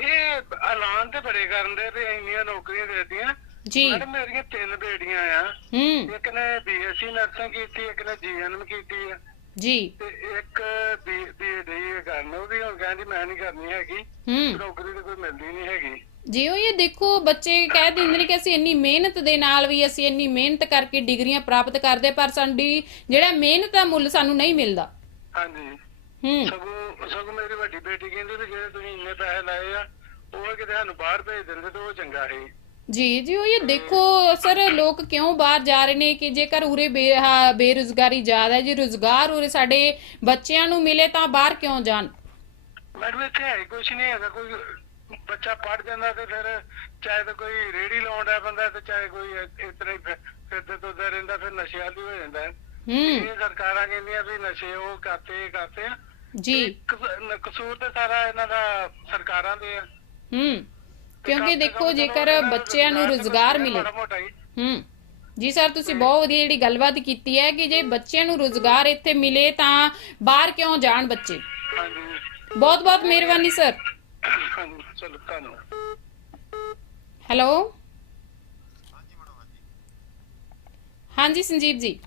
ਇਹ ਐਲਾਨ ਤੇ ਬੜੇ ਕਰਨ ਦੇ ਵੀ ਇੰਨੀਆਂ ਨੌਕਰੀਆਂ ਦੇ ਦਿੱਤੀਆਂ। ਜੀ। ਮੈਡਮ ਮੇਰੀਆਂ ਤਿੰਨ ਬੇਟੀਆਂ ਆ। ਹੂੰ। ਇੱਕ ਨੇ ਬੀਐਸਸੀ ਨਰਸਿੰਗ ਕੀਤੀ ਇੱਕ ਨੇ ਜੀਐਨਐਮ ਕੀਤੀ ਆ। ਜੀ। ਤੇ ਇੱਕ ਦੀ ਦੀ ਦੀ ਕਰਨ ਉਹਦੀ ਹੁਣ ਕਹਿੰਦੀ ਮੈਂ ਨਹੀਂ ਕਰਨੀ ਹੈਗੀ ਹੂੰ। ਨੌਕਰੀ ਤੇ ਕੋਈ ਮਿਲਦੀ ਨਹੀਂ ਹੈਗੀ। ਜਿਉਂ ਇਹ ਦੇਖੋ ਬੱਚੇ ਕਹਿ ਦਿੰਦੇ ਨੇ ਕਿ ਅਸੀਂ ਇੰਨੀ ਮਿਹਨਤ ਦੇ ਨਾਲ ਵੀ ਅਸੀਂ ਇੰਨੀ ਮਿਹਨਤ ਕਰਕੇ ਡਿਗਰੀਆਂ ਪ੍ਰਾਪਤ ਕਰਦੇ ਪਰ ਸਾਡੀ ਜਿਹੜਾ ਮਿਹਨਤ ਦਾ ਮੁੱਲ ਸਾਨੂੰ ਨਹੀਂ ਮਿਲਦਾ। ਹਾਂਜੀ। ਹੂੰ। ਸਗੋਂ ਸਗੋਂ ਮੇਰੀ ਵੱਡੀ ਬੇਟੀ ਕਹਿੰਦੀ ਵੀ ਜਿਹੜੇ ਤੁਸੀਂ ਇੰਨੇ ਪੈਸੇ ਲਾਏ ਆ ਉਹ ਕਿਤੇ ਸਾਨੂੰ ਬਾਹਰ ਭੇਜ ਦਿੰਦੇ ਤਾਂ ਉਹ ਚੰਗਾ ਸੀ। ਜੀ ਜੀ ਉਹ ਇਹ ਦੇਖੋ ਸਰ ਲੋਕ ਕਿਉਂ ਬਾਹਰ ਜਾ ਰਹੇ ਨੇ ਕਿ ਜੇਕਰ ਉਰੇ ਬੇਰੁਜ਼ਗਾਰੀ ਜ਼ਿਆਦਾ ਹੈ ਜੇ ਰੁਜ਼ਗਾਰ ਉਰੇ ਸਾਡੇ ਬੱਚਿਆਂ ਨੂੰ ਮਿਲੇ ਤਾਂ ਬਾਹਰ ਕਿਉਂ ਜਾਣ? ਮੈਡਮ ਇੱਥੇ ਹੈ ਕੁਝ ਨਹੀਂ ਹੈਗਾ ਕੋਈ ਬੱਚਾ ਪੜ ਜਾਂਦਾ ਤੇ ਫਿਰ ਚਾਹੇ ਤਾਂ ਕੋਈ ਰੇੜੀ ਲਾਉਂਦਾ ਬੰਦਾ ਤੇ ਚਾਹੇ ਕੋਈ ਇਸ ਤਰ੍ਹਾਂ ਹੀ ਫਿਰ- ਫਿਰਦੇ ਤੁਰਦਾ ਰਹਿੰਦਾ ਫਿਰ ਨਸ਼ੇ ਆਦੀ ਹੋ ਜਾਂਦਾ ਹੈ। ਹੂੰ। ਇਹ ਸਰਕਾਰਾਂ ਕਹਿੰਦੀਆਂ ਵੀ ਨਸ਼ੇ ਉਹ ਕਰਤੇ ਇਹ ਕਰਤੇ ਆ। ਜੀ। ਕਸ- ਨ- ਕਸੂਰ ਤੇ ਸਾਰਾ ਇਹਨਾਂ ਦਾ ਸਰਕਾਰਾਂ ਦੇ ਆ। ਹੂੰ। ਕਿਉਂਕਿ ਦੇਖੋ ਜੇਕਰ ਬੱਚਿਆਂ ਨੂੰ ਰੁਜ਼ਗਾਰ ਮਿਲੇ। ਹੀ। ਜੀ ਸਰ ਤੁਸੀਂ ਬਹੁਤ ਵਧੀਆ ਜਿਹੜੀ ਗੱਲਬਾਤ ਕੀਤੀ ਹੈ ਕਿ ਜੇ ਬੱਚਿਆਂ ਨੂੰ ਰੁਜ਼ਗਾਰ ਇੱਥੇ ਮਿਲੇ ਤਾਂ ਬਾਹਰ ਕਿਉਂ ਜਾਣ ਬੱਚੇ? ਬਹੁਤ ਬਹੁਤ ਮਿਹਰਬਾਨੀ ਸਰ। ਹੈਲੋ। ਹਾਂਜੀ ਸੰਜੀਤ ਜੀ।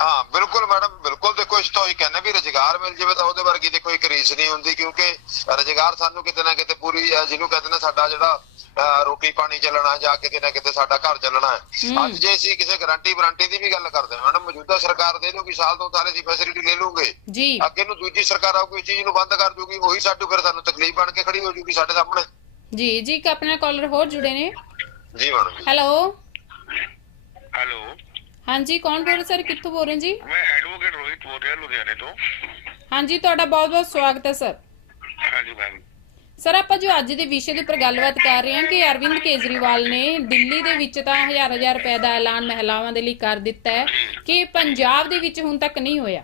ਹਾਂ ਬਿਲਕੁਲ ਮੈਡਮ ਬਿਲਕੁਲ ਦੇਖੋ ਇਸ ਤੋਂ ਹੀ ਕਹਿੰਦੇ ਵੀ ਰੁਜ਼ਗਾਰ ਮਿਲ ਜਾਵੇ ਤਾਂ ਉਹਦੇ ਵਰਗੀ ਦੇਖੋ ਇੱਕ ਰੀਸ ਨਹੀਂ ਹੁੰਦੀ ਕਿਉਂਕਿ ਰੁਜ਼ਗਾਰ ਸਾਨੂੰ ਕਿਤੇ ਨਾ ਕਿਤੇ ਪੂਰੀ ਜਿਹਨੂੰ ਕਹਿੰਦੇ ਨੇ ਸਾਡਾ ਜਿਹੜਾ ਰੋਟੀ ਪਾਣੀ ਚੱਲਣਾ ਜਾਂ ਕਿਤੇ ਨਾ ਕਿਤੇ ਸਾਡਾ ਘਰ ਚੱਲਣਾ। ਅੱਜ ਜੇ ਅਸੀਂ ਕਿਸੇ ਗਾਰੰਟੀ ਵਾਰੰਟੀ ਦੀ ਵੀ ਗੱਲ ਕਰਦੇ ਹਾਂ ਮੈਡਮ ਮੌਜੂਦਾ ਸਰਕਾਰ ਦੇ ਦੂਗੀ ਸਾਲ ਤੋਂ ਸਾਰੇ ਅਸੀਂ ਫੈਸਿਲਿਟੀ ਲੈ ਲੂਗੇ। ਜੀ। ਅੱਗੇ ਨੂੰ ਦੂਜੀ ਸਰਕਾਰ ਆਊਗੀ ਇਸ ਚੀਜ਼ ਨੂੰ ਬੰਦ ਕਰ ਦੂਗੀ ਉਹੀ ਸਾਡੂ ਫਿਰ ਸਾਨੂੰ ਤਕਲੀਫ ਬਣ ਕੇ ਖੜੀ ਹੋ ਜੂਗੀ ਸਾਡੇ ਸਾਹਮਣੇ। ਜੀ ਜੀ ਇੱਕ ਆਪਣਾ ਕਾਲਰ ਹੋਰ ਜੁੜੇ ਨੇ। ਜੀ ਮੈਡਮ ਹੈਲੋ ਹੈਲੋ ਹਾਂਜੀ ਕੌਣ ਬੋਲ ਰਹੇ ਸਰ? ਕਿੱਥੋਂ ਬੋਲ ਰਹੇ ਜੀ? ਮੈਂ ਐਡਵੋਕੇਟ ਰੋਹਿਤ ਬੋਲ ਰਿਹਾ ਲੁਧਿਆਣੇ ਤੋਂ। ਹਾਂਜੀ ਤੁਹਾਡਾ ਬਹੁਤ ਬਹੁਤ ਸਵਾਗਤ ਹੈ ਸਰ। ਹਾਂਜੀ ਮੈਮ ਸਰ ਆਪਾਂ ਜੋ ਅੱਜ ਦੇ ਵਿਸ਼ੇ ਦੇ ਉੱਪਰ ਗੱਲਬਾਤ ਕਰ ਰਹੇ ਹਾਂ ਕਿ ਅਰਵਿੰਦ ਕੇਜਰੀਵਾਲ ਨੇ ਦਿੱਲੀ ਦੇ ਵਿੱਚ ਤਾਂ ਹਜ਼ਾਰ ਹਜ਼ਾਰ ਰੁਪਏ ਦਾ ਐਲਾਨ ਮਹਿਲਾਵਾਂ ਦੇ ਲਈ ਕਰ ਦਿੱਤਾ ਹੈ ਕਿ ਪੰਜਾਬ ਦੇ ਵਿੱਚ ਹੁਣ ਤੱਕ ਨਹੀਂ ਹੋਇਆ।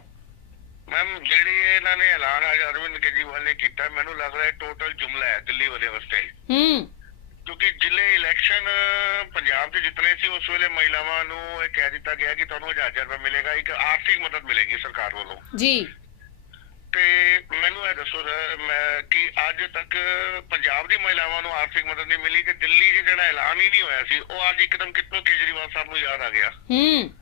ਮੈਮ ਜਿਹੜੀ ਇਹਨਾਂ ਨੇ ਐਲਾਨ ਅਰਵਿੰਦ ਕੇਜਰੀਵਾਲ ਨੇ ਕੀਤਾ ਮੈਨੂੰ ਲੱਗ ਰਿਹਾ ਟੋਟਲ ਜੁਮਲਾ ਹੈ ਦਿੱਲੀ ਵਾਲੇ ਵਾਸਤੇ। ਹੂੰ। ਕਿਉਂਕਿ ਜ਼ਿਲ੍ਹੇ ਇਲੈਕਸ਼ਨ ਪੰਜਾਬ ਦੇ ਜਿਤਨੇ ਸੀ ਉਸ ਵੇਲੇ ਮਹਿਲਾਵਾਂ ਨੂੰ ਇਹ ਕਹਿ ਦਿੱਤਾ ਗਿਆ ਕਿ ਤੁਹਾਨੂੰ 1000 ਰੁਪਏ ਮਿਲੇਗਾ ਇੱਕ ਆਰਥਿਕ ਮਦਦ ਮਿਲੇਗੀ ਸਰਕਾਰ ਵੱਲੋਂ। ਜੀ। ਤੇ ਮੈਨੂੰ ਇਹ ਦੱਸੋ ਮੈਂ ਕਿ ਅੱਜ ਤੱਕ ਪੰਜਾਬ ਦੀ ਮਹਿਲਾਵਾਂ ਨੂੰ ਆਰਥਿਕ ਮਦਦ ਨਹੀਂ ਮਿਲੀ ਤੇ ਦਿੱਲੀ 'ਚ ਜਿਹੜਾ ਐਲਾਨ ਹੀ ਨਹੀਂ ਹੋਇਆ ਸੀ ਉਹ ਅੱਜ ਇੱਕਦਮ ਕਿਤੋਂ ਕੇਜਰੀਵਾਲ ਸਾਹਿਬ ਨੂੰ ਯਾਦ ਆ ਗਿਆ। ਹੂੰ।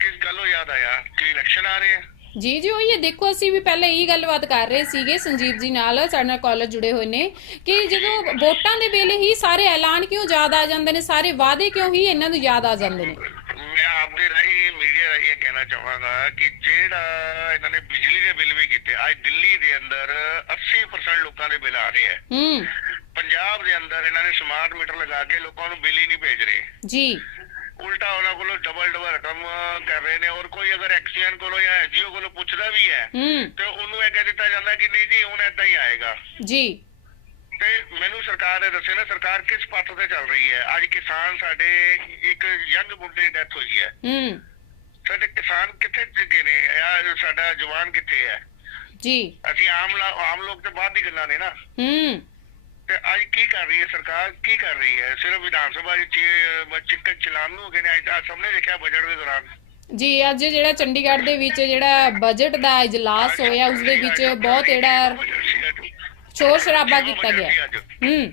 ਕਿਸ ਗੱਲੋਂ ਯਾਦ ਆਇਆ? ਕਿ ਇਲੈਕਸ਼ਨ ਆ ਰਹੇ ਆ। ਜੀ ਜੀ ਉਹ ਇਹ ਦੇਖੋ ਅਸੀਂ ਵੀ ਪਹਿਲਾਂ ਇਹੀ ਗੱਲਬਾਤ ਕਰ ਰਹੇ ਸੀਗੇ ਸੰਜੀਵ ਜੀ ਨਾਲ ਸਾਡੇ ਨਾਲ ਕਾਲਰ ਜੁੜੇ ਹੋਏ ਨੇ ਕਿ ਜਦੋਂ ਵੋਟਾਂ ਦੇ ਵੇਲੇ ਹੀ ਸਾਰੇ ਐਲਾਨ ਕਿਉਂ ਯਾਦ ਆ ਜਾਂਦੇ ਨੇ ਸਾਰੇ ਵਾਅਦੇ ਕਿਉਂ ਹੀ ਇਹਨਾਂ ਨੂੰ ਯਾਦ ਆ ਜਾਂਦੇ ਨੇ? ਮੈਂ ਆਪਦੇ ਰਾਹੀਂ ਮੀਡੀਆ ਰਾਹੀਂ ਇਹ ਕਹਿਣਾ ਚਾਹਾਂਗਾ ਕਿ ਜਿਹੜਾ ਇਹਨਾਂ ਨੇ ਬਿਜਲੀ ਦੇ ਬਿੱਲ ਵੀ ਕੀਤੇ ਅੱਜ ਦਿੱਲੀ ਦੇ ਅੰਦਰ 80% ਲੋਕਾਂ ਦੇ ਬਿੱਲ ਆ ਰਹੇ ਆ। ਹੂੰ। ਪੰਜਾਬ ਦੇ ਅੰਦਰ ਇਹਨਾਂ ਨੇ ਸਮਾਰਟ ਮੀਟਰ ਲਗਾ ਕੇ ਲੋਕਾਂ ਨੂੰ ਬਿੱਲ ਹੀ ਨਹੀਂ ਭੇਜ ਰਹੇ। ਜੀ। ਉਲਟਾ ਉਹਨਾਂ ਕੋਲੋਂ ਡਬਲ ਡਬਲ ਰਕਮ ਕਰ ਰਹੇ ਨੇ। ਔਰ ਕੋਈ ਅਗਰ ਐਕਸੀਅਨ ਕੋਲੋਂ ਜਾਂ ਐਸਜੀਓ ਕੋਲੋਂ ਪੁੱਛਦਾ ਵੀ ਹੈ ਤੇ ਉਹਨੂੰ ਇਹ ਕਹਿ ਦਿੱਤਾ ਜਾਂਦਾ ਕਿ ਨਹੀਂ ਜੀ ਹੁਣ ਏਦਾਂ ਹੀ ਆਏਗਾ। ਜੀ। ਤੇ ਮੈਨੂੰ ਸਰਕਾਰ ਨੇ ਦੱਸਿਆ ਨਾ ਸਰਕਾਰ ਕਿਸ ਪੱਥ ਤੇ ਚੱਲ ਰਹੀ ਹੈ? ਅੱਜ ਕਿਸਾਨ ਸਾਡੇ ਇੱਕ ਯੰਗ ਮੁੰਡੇ ਦੀ ਡੈਥ ਹੋਈ ਹੈ। ਹੂੰ। ਸਾਡੇ ਕਿਸਾਨ ਕਿੱਥੇ ਚੁੱਕੇ ਨੇ? ਆ ਸਾਡਾ ਜਵਾਨ ਕਿੱਥੇ ਹੈ? ਜੀ। ਅਸੀਂ ਆਮ ਆਮ ਲੋਕ ਤੇ ਬਾਅਦ ਦੀ ਗੱਲਾਂ ਨੇ ਨਾ। ਹੂੰ। ਤੇ ਅੱਜ ਕੀ ਕਰ ਰਹੀ ਹੈ ਸਰਕਾਰ? ਕੀ ਕਰ ਰਹੀ ਹੈ? ਸਿਰਫ ਵਿਧਾਨ ਸਭਾ ਵਿੱਚ ਚਿੱਕਨ ਚਲਾਨ ਨੂੰ ਨੇ। ਅੱਜ ਆਹ ਸਾਹਮਣੇ ਦੇਖਿਆ ਬਜਟ ਦੇ ਦੌਰਾਨ। ਜੀ ਅੱਜ ਜਿਹੜਾ ਚੰਡੀਗੜ੍ਹ ਦੇ ਵਿੱਚ ਜਿਹੜਾ ਬਜਟ ਦਾ ਇਜਲਾਸ ਹੋਇਆ ਉਸ ਦੇ ਵਿੱਚ ਬਹੁਤ ਜਿਹੜਾ ਸ਼ੋਰ ਸ਼ਰਾਬਾ ਕੀਤਾ ਗਿਆ। ਹੂੰ।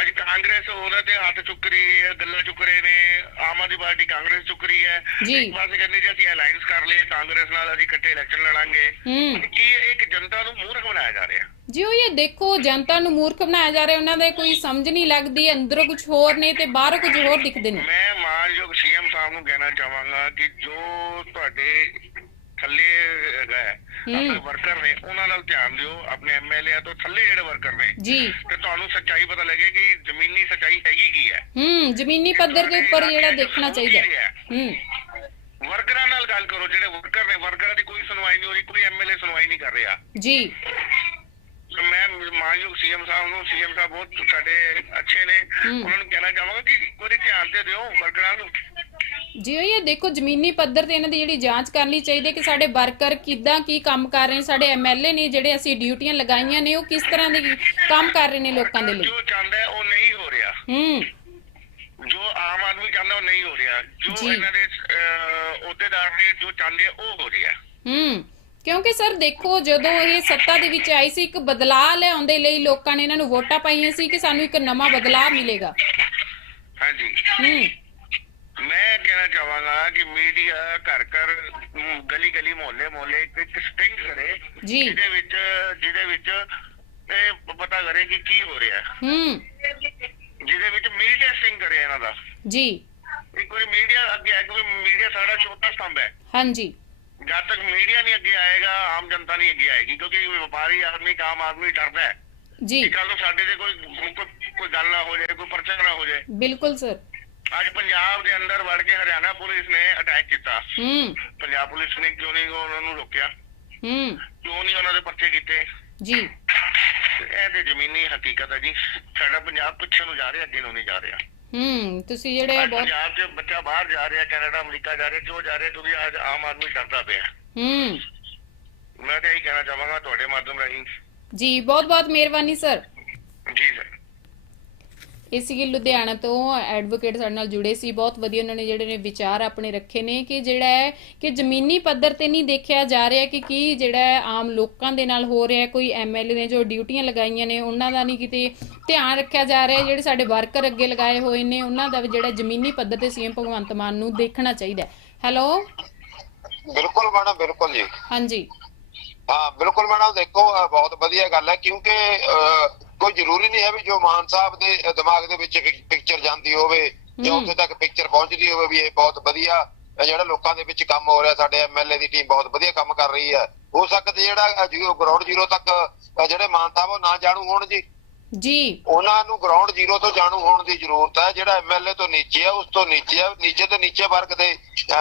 ਅੱਜ ਕਾਂਗਰਸ ਉਹਨਾਂ ਤੇ ਹੱਥ ਚੁੱਕ ਰਹੀ ਹੈ ਗੱਲਾਂ ਚੁੱਕ ਰਹੇ ਨੇ ਆਮ ਆਦਮੀ ਪਾਰਟੀ ਕਾਂਗਰਸ ਚੁੱਕ ਰਹੀ ਹੈ। ਇੱਕ ਪਾਸੇ ਕਹਿੰਦੇ ਜੀ ਅਸੀਂ ਅਲਾਈਅੰਸ ਕਰ ਲਏ ਕਾਂਗਰਸ ਨਾਲ ਅਸੀਂ ਇਕੱਠੇ ਇਲੈਕਸ਼ਨ ਲੜਾਂਗੇ। ਕੀ ਇੱਕ ਜਨਤਾ ਨੂੰ ਮੂਰਖ ਬਣਾਇਆ ਜਾ ਰਿਹਾ? ਜੀ ਉਹ ਇਹ ਦੇਖੋ ਜਨਤਾ ਨੂੰ ਮੂਰਖ ਬਣਾਇਆ ਜਾ ਰਿਹਾ ਉਹਨਾਂ ਦੇ ਕੋਈ ਸਮਝ ਨਹੀਂ ਲੱਗਦੀ ਅੰਦਰੋਂ ਕੁਝ ਹੋਰ ਨੇ ਤੇ ਬਾਹਰੋਂ ਕੁਝ ਹੋਰ ਦਿਖਦੇ ਨੇ। ਮੈਂ ਮਾਨਯੋਗ ਸੀਐਮ ਸਾਹਿਬ ਨੂੰ ਕਹਿਣਾ ਚਾਹਾਂਗਾ ਕਿ ਜੋ ਤੁਹਾਡੇ ਥੱਲੇ ਹੈਗਾ ਹੈ, ਆਪਣੇ ਵਰਕਰ ਨੇ ਉਹਨਾਂ ਨਾਲ ਧਿਆਨ ਦਿਓ ਆਪਣੇ ਐਮਐਲਏ ਤੋਂ ਥੱਲੇ ਜਿਹੜੇ ਵਰਕਰ ਨੇ। ਜੀ। ਤੇ ਤੁਹਾਨੂੰ ਸੱਚਾਈ ਪਤਾ ਲੱਗੇ ਕਿ ਜ਼ਮੀਨੀ ਸੱਚਾਈ ਹੈਗੀ ਕੀ ਹੈ? ਹੂੰ ਜ਼ਮੀਨੀ ਪੱਧਰ ਦੇ ਉੱਪਰ ਜਿਹੜਾ ਦੇਖਣਾ ਚਾਹੀਦਾ। ਹੈ। ਹੂੰ। ਵਰਕਰਾਂ ਨਾਲ ਗੱਲ ਕਰੋ ਜਿਹੜੇ ਵਰਕਰ ਨੇ ਵਰਕਰਾਂ ਦੀ ਕੋਈ ਸੁਣਵਾਈ ਨਹੀਂ ਹੋ ਰਹੀ ਕੋਈ ਐਮਐਲਏ ਸੁਣਵਾਈ ਨਹੀਂ ਕਰ ਰਿਹਾ। ਜੀ। ਮੈਂ ਮਾਨਯੋਗ ਸੀਐਮ ਸਾਹਿਬ ਨੂੰ ਸੀਐਮ ਸਾਹਿਬ ਬਹੁਤ ਸਾਡੇ ਅੱਛੇ ਨੇ। ਹੂੰ। ਉਹਨਾਂ ਨੂੰ ਕਹਿਣਾ ਚਾਹਾਂਗਾ ਕਿ ਇੱਕ ਵਾਰੀ ਧਿਆਨ ਤੇ ਦਿਓ ਵਰਕਰਾਂ ਨੂੰ। ਜੀ ਉਹ ਇਹ ਦੇਖੋ ਜ਼ਮੀਨੀ ਪੱਧਰ ਤੇ ਇਹਨਾਂ ਦੀ ਜਿਹੜੀ ਜਾਂਚ ਕਰਨੀ ਚਾਹੀਦੀ ਹੈ ਕਿ ਸਾਡੇ ਵਰਕਰ ਕਿੱਦਾਂ ਕੀ ਕੰਮ ਕਰ ਰਹੇ ਨੇ ਸਾਡੇ ਐਮਐਲਏ ਨੇ ਜਿਹੜੇ ਅਸੀਂ ਡਿਊਟੀਆਂ ਲਗਾਈਆਂ ਨੇ ਉਹ ਕਿਸ ਤਰ੍ਹਾਂ ਦੇ ਕੰਮ ਕਰ ਰਹੇ ਨੇ ਲੋਕਾਂ ਦੇ ਲਈ? ਜੋ ਚਾਹੁੰਦਾ ਹੈ ਉਹ ਨਹੀਂ ਹੋ ਰਿਹਾ। ਹੂੰ। ਜੋ ਆਮ ਆਦਮੀ ਚਾਹੁੰਦਾ ਉਹ ਨਹੀਂ ਹੋ ਰਿਹਾ। ਜੋ। ਇਹਨਾਂ ਦੇ ਅਹ, ਅਹੁਦੇਦਾਰ ਨੇ ਜੋ ਚਾਹੁੰਦੇ ਉਹ ਹੋ ਰਿਹਾ। ਹੂੰ। ਕਿਉਂਕਿ ਸਰ ਦੇਖੋ ਜਦੋਂ ਇਹ ਸੱਤਾ ਦੇ ਵਿੱਚ ਆਈ ਸੀ ਇੱਕ ਬਦਲਾਅ ਲਿਆਉਣ ਦੇ ਲਈ ਲੋਕਾਂ ਨੇ ਇਹਨਾਂ ਨੂੰ ਵੋਟਾਂ ਪਾਈਆਂ ਸੀ ਕਿ ਸਾਨੂੰ ਇੱਕ ਨਵਾਂ ਬਦਲਾਅ ਮਿਲੇਗਾ। ਹਾਂਜੀ। ਹੂੰ। ਚਾਹਾਂਗਾ ਕਿ ਮੀਡੀਆ ਘਰ ਘਰ ਗਲੀ ਗਲੀ ਮੁਹੱਲੇ ਮੁਹੱਲੇ ਇੱਕ ਸਟਿੰਗ ਕਰੇ ਜੀ। ਜਿਹਦੇ ਵਿੱਚ ਜਿਹਦੇ ਵਿੱਚ ਇਹ ਪਤਾ ਕਰੇ ਕਿ ਕੀ ਹੋ ਰਿਹਾ। ਹੈ। ਹੂੰ ਜਿਹਦੇ ਵਿੱਚ ਮੀਡੀਆ ਸਟਿੰਗ ਕਰੇ ਇਹਨਾਂ ਦਾ। ਜੀ। ਇੱਕ ਵਾਰੀ ਮੀਡੀਆ ਅੱਗੇ ਆ ਕਿਉਂਕਿ ਮੀਡੀਆ ਸਾਡਾ ਚੌਥਾ ਸਤੰਭ ਹੈ। ਹਾਂਜੀ। ਜਦ ਤੱਕ ਮੀਡੀਆ ਨਹੀਂ ਅੱਗੇ ਆਏਗਾ ਆਮ ਜਨਤਾ ਨਹੀਂ ਅੱਗੇ ਆਏਗੀ ਕਿਉਂਕਿ ਵਪਾਰੀ ਆਦਮੀ ਇੱਕ ਆਮ ਆਦਮੀ ਡਰਦਾ ਹੈ। ਜੀ। ਕਿ ਕੱਲ ਨੂੰ ਸਾਡੇ ਤੇ ਕੋਈ ਕੋਈ- ਕੋਈ ਗੱਲ ਨਾ ਹੋ ਜਾਏ ਕੋਈ ਪਰਚਾ ਨਾ ਹੋ ਜਾਏ। ਬਿਲਕੁਲ ਸਰ। ਅੱਜ ਪੰਜਾਬ ਦੇ ਅੰਦਰ ਵੜ ਕੇ ਹਰਿਆਣਾ ਪੁਲਿਸ ਨੇ ਅਟੈਕ ਕੀਤਾ। ਹੂੰ। ਪੰਜਾਬ ਪੁਲਿਸ ਨੇ ਕਿਉਂ ਨਹੀਂ ਉਹਨਾਂ ਨੂੰ ਰੋਕਿਆ? ਹੂੰ। ਕਿਉਂ ਨਹੀਂ ਉਹਨਾਂ ਦੇ ਪਰਚੇ ਕੀਤੇ? ਜੀ। ਇਹ ਤੇ ਜ਼ਮੀਨੀ ਹਕੀਕਤ ਹੈ ਜੀ। ਸਾਡਾ ਪੰਜਾਬ ਪਿੱਛੇ ਨੂੰ ਜਾ ਰਿਹਾ ਅੱਗੇ ਨੂੰ ਨਹੀਂ ਜਾ ਰਿਹਾ। ਹੂੰ ਤੁਸੀਂ ਜਿਹੜੇ ਬਹੁਤ ਪੰਜਾਬ 'ਚ ਬੱਚਾ ਬਾਹਰ ਜਾ ਰਿਹਾ ਕੈਨੇਡਾ ਅਮਰੀਕਾ ਜਾ ਰਿਹਾ ਕਿਉਂ ਜਾ ਰਿਹਾ? ਕਿਉਂਕਿ ਅੱਜ ਆਮ ਆਦਮੀ ਡਰਦਾ ਪਿਆ। ਹੂੰ। ਮੈਂ ਤਾਂ ਇਹੀ ਕਹਿਣਾ ਚਾਹਾਂਗਾ ਤੁਹਾਡੇ ਮਾਧਿਅਮ ਰਾਹੀਂ। ਜੀ ਬਹੁਤ ਬਹੁਤ ਮਿਹਰਬਾਨੀ ਸਰ। ਇਹ ਸੀਗੇ ਲੁਧਿਆਣਾ ਤੋਂ ਐਡਵੋਕੇਟ ਸਾਡੇ ਨਾਲ ਜੁੜੇ ਸੀ। ਬਹੁਤ ਵਧੀਆ ਉਹਨਾਂ ਨੇ ਜਿਹੜੇ ਨੇ ਵਿਚਾਰ ਆਪਣੇ ਰੱਖੇ ਨੇ ਕਿ ਜਿਹੜਾ ਹੈ ਕਿ ਜ਼ਮੀਨੀ ਪੱਧਰ ਤੇ ਨਹੀਂ ਦੇਖਿਆ ਜਾ ਰਿਹਾ ਕਿ ਕੀ ਜਿਹੜਾ ਹੈ ਆਮ ਲੋਕਾਂ ਦੇ ਨਾਲ ਹੋ ਰਿਹਾ। ਕੋਈ ਐਮਐਲਏ ਨੇ ਜੋ ਡਿਊਟੀਆਂ ਲਗਾਈਆਂ ਨੇ ਉਹਨਾਂ ਦਾ ਨਹੀਂ ਕਿਤੇ ਧਿਆਨ ਰੱਖਿਆ ਜਾ ਰਿਹਾ। ਜਿਹੜੇ ਸਾਡੇ ਵਰਕਰ ਅੱਗੇ ਲਗਾਏ ਹੋਏ ਨੇ ਉਹਨਾਂ ਦਾ ਜਿਹੜਾ ਜ਼ਮੀਨੀ ਪੱਧਰ ਤੇ ਸੀਐਮ ਭਗਵੰਤ ਮਾਨ ਨੂੰ ਦੇਖਣਾ ਚਾਹੀਦਾ। ਹੈਲੋ? ਬਿਲਕੁਲ ਮੈਡਮ ਬਿਲਕੁਲ ਜੀ। ਹਾਂਜੀ। ਹਾਂ ਬਿਲਕੁਲ ਮੈਡਮ ਦੇਖੋ ਬਹੁਤ ਵਧੀਆ ਗੱਲ ਹੈ ਕਿਉਂਕਿ ਕੋਈ ਜ਼ਰੂਰੀ ਨਹੀਂ ਹੈ ਵੀ ਜੋ ਮਾਨ ਸਾਹਿਬ ਦੇ ਦਿਮਾਗ ਦੇ ਵਿੱਚ ਪਿਕਚਰ ਜਾਂਦੀ ਹੋਵੇ ਜਾਂ। ਉੱਥੇ ਤੱਕ ਪਿਕਚਰ ਪਹੁੰਚਦੀ ਹੋਵੇ ਵੀ ਇਹ ਬਹੁਤ ਵਧੀਆ ਜਿਹੜਾ ਲੋਕਾਂ ਦੇ ਵਿੱਚ ਕੰਮ ਹੋ ਰਿਹਾ ਸਾਡੇ ਐਮਐਲਏ ਦੀ ਟੀਮ ਬਹੁਤ ਵਧੀਆ ਕੰਮ ਕਰ ਰਹੀ ਹੈ। ਹੋ ਸਕਦਾ ਜਿਹੜਾ ਜੀਰੋ ਗਰਾਊਂਡ ਜ਼ੀਰੋ ਤੱਕ ਜਿਹੜੇ ਮਾਨ ਸਾਹਿਬ ਉਹ ਨਾ ਜਾਣੂ ਹੋਣ ਜੀ। ਜੀ। ਉਹਨਾਂ ਨੂੰ ਗਰਾਊਂਡ ਜ਼ੀਰੋ ਤੋਂ ਜਾਣੂ ਹੋਣ ਦੀ ਜ਼ਰੂਰਤ ਹੈ। ਜਿਹੜਾ ਐਮਐਲਏ ਤੋਂ ਨੀਚੇ ਹੈ ਉਸ ਤੋਂ ਨੀਚੇ ਹੈ ਨੀਚੇ ਤੋਂ ਨੀਚੇ ਵਰਗ ਦੇ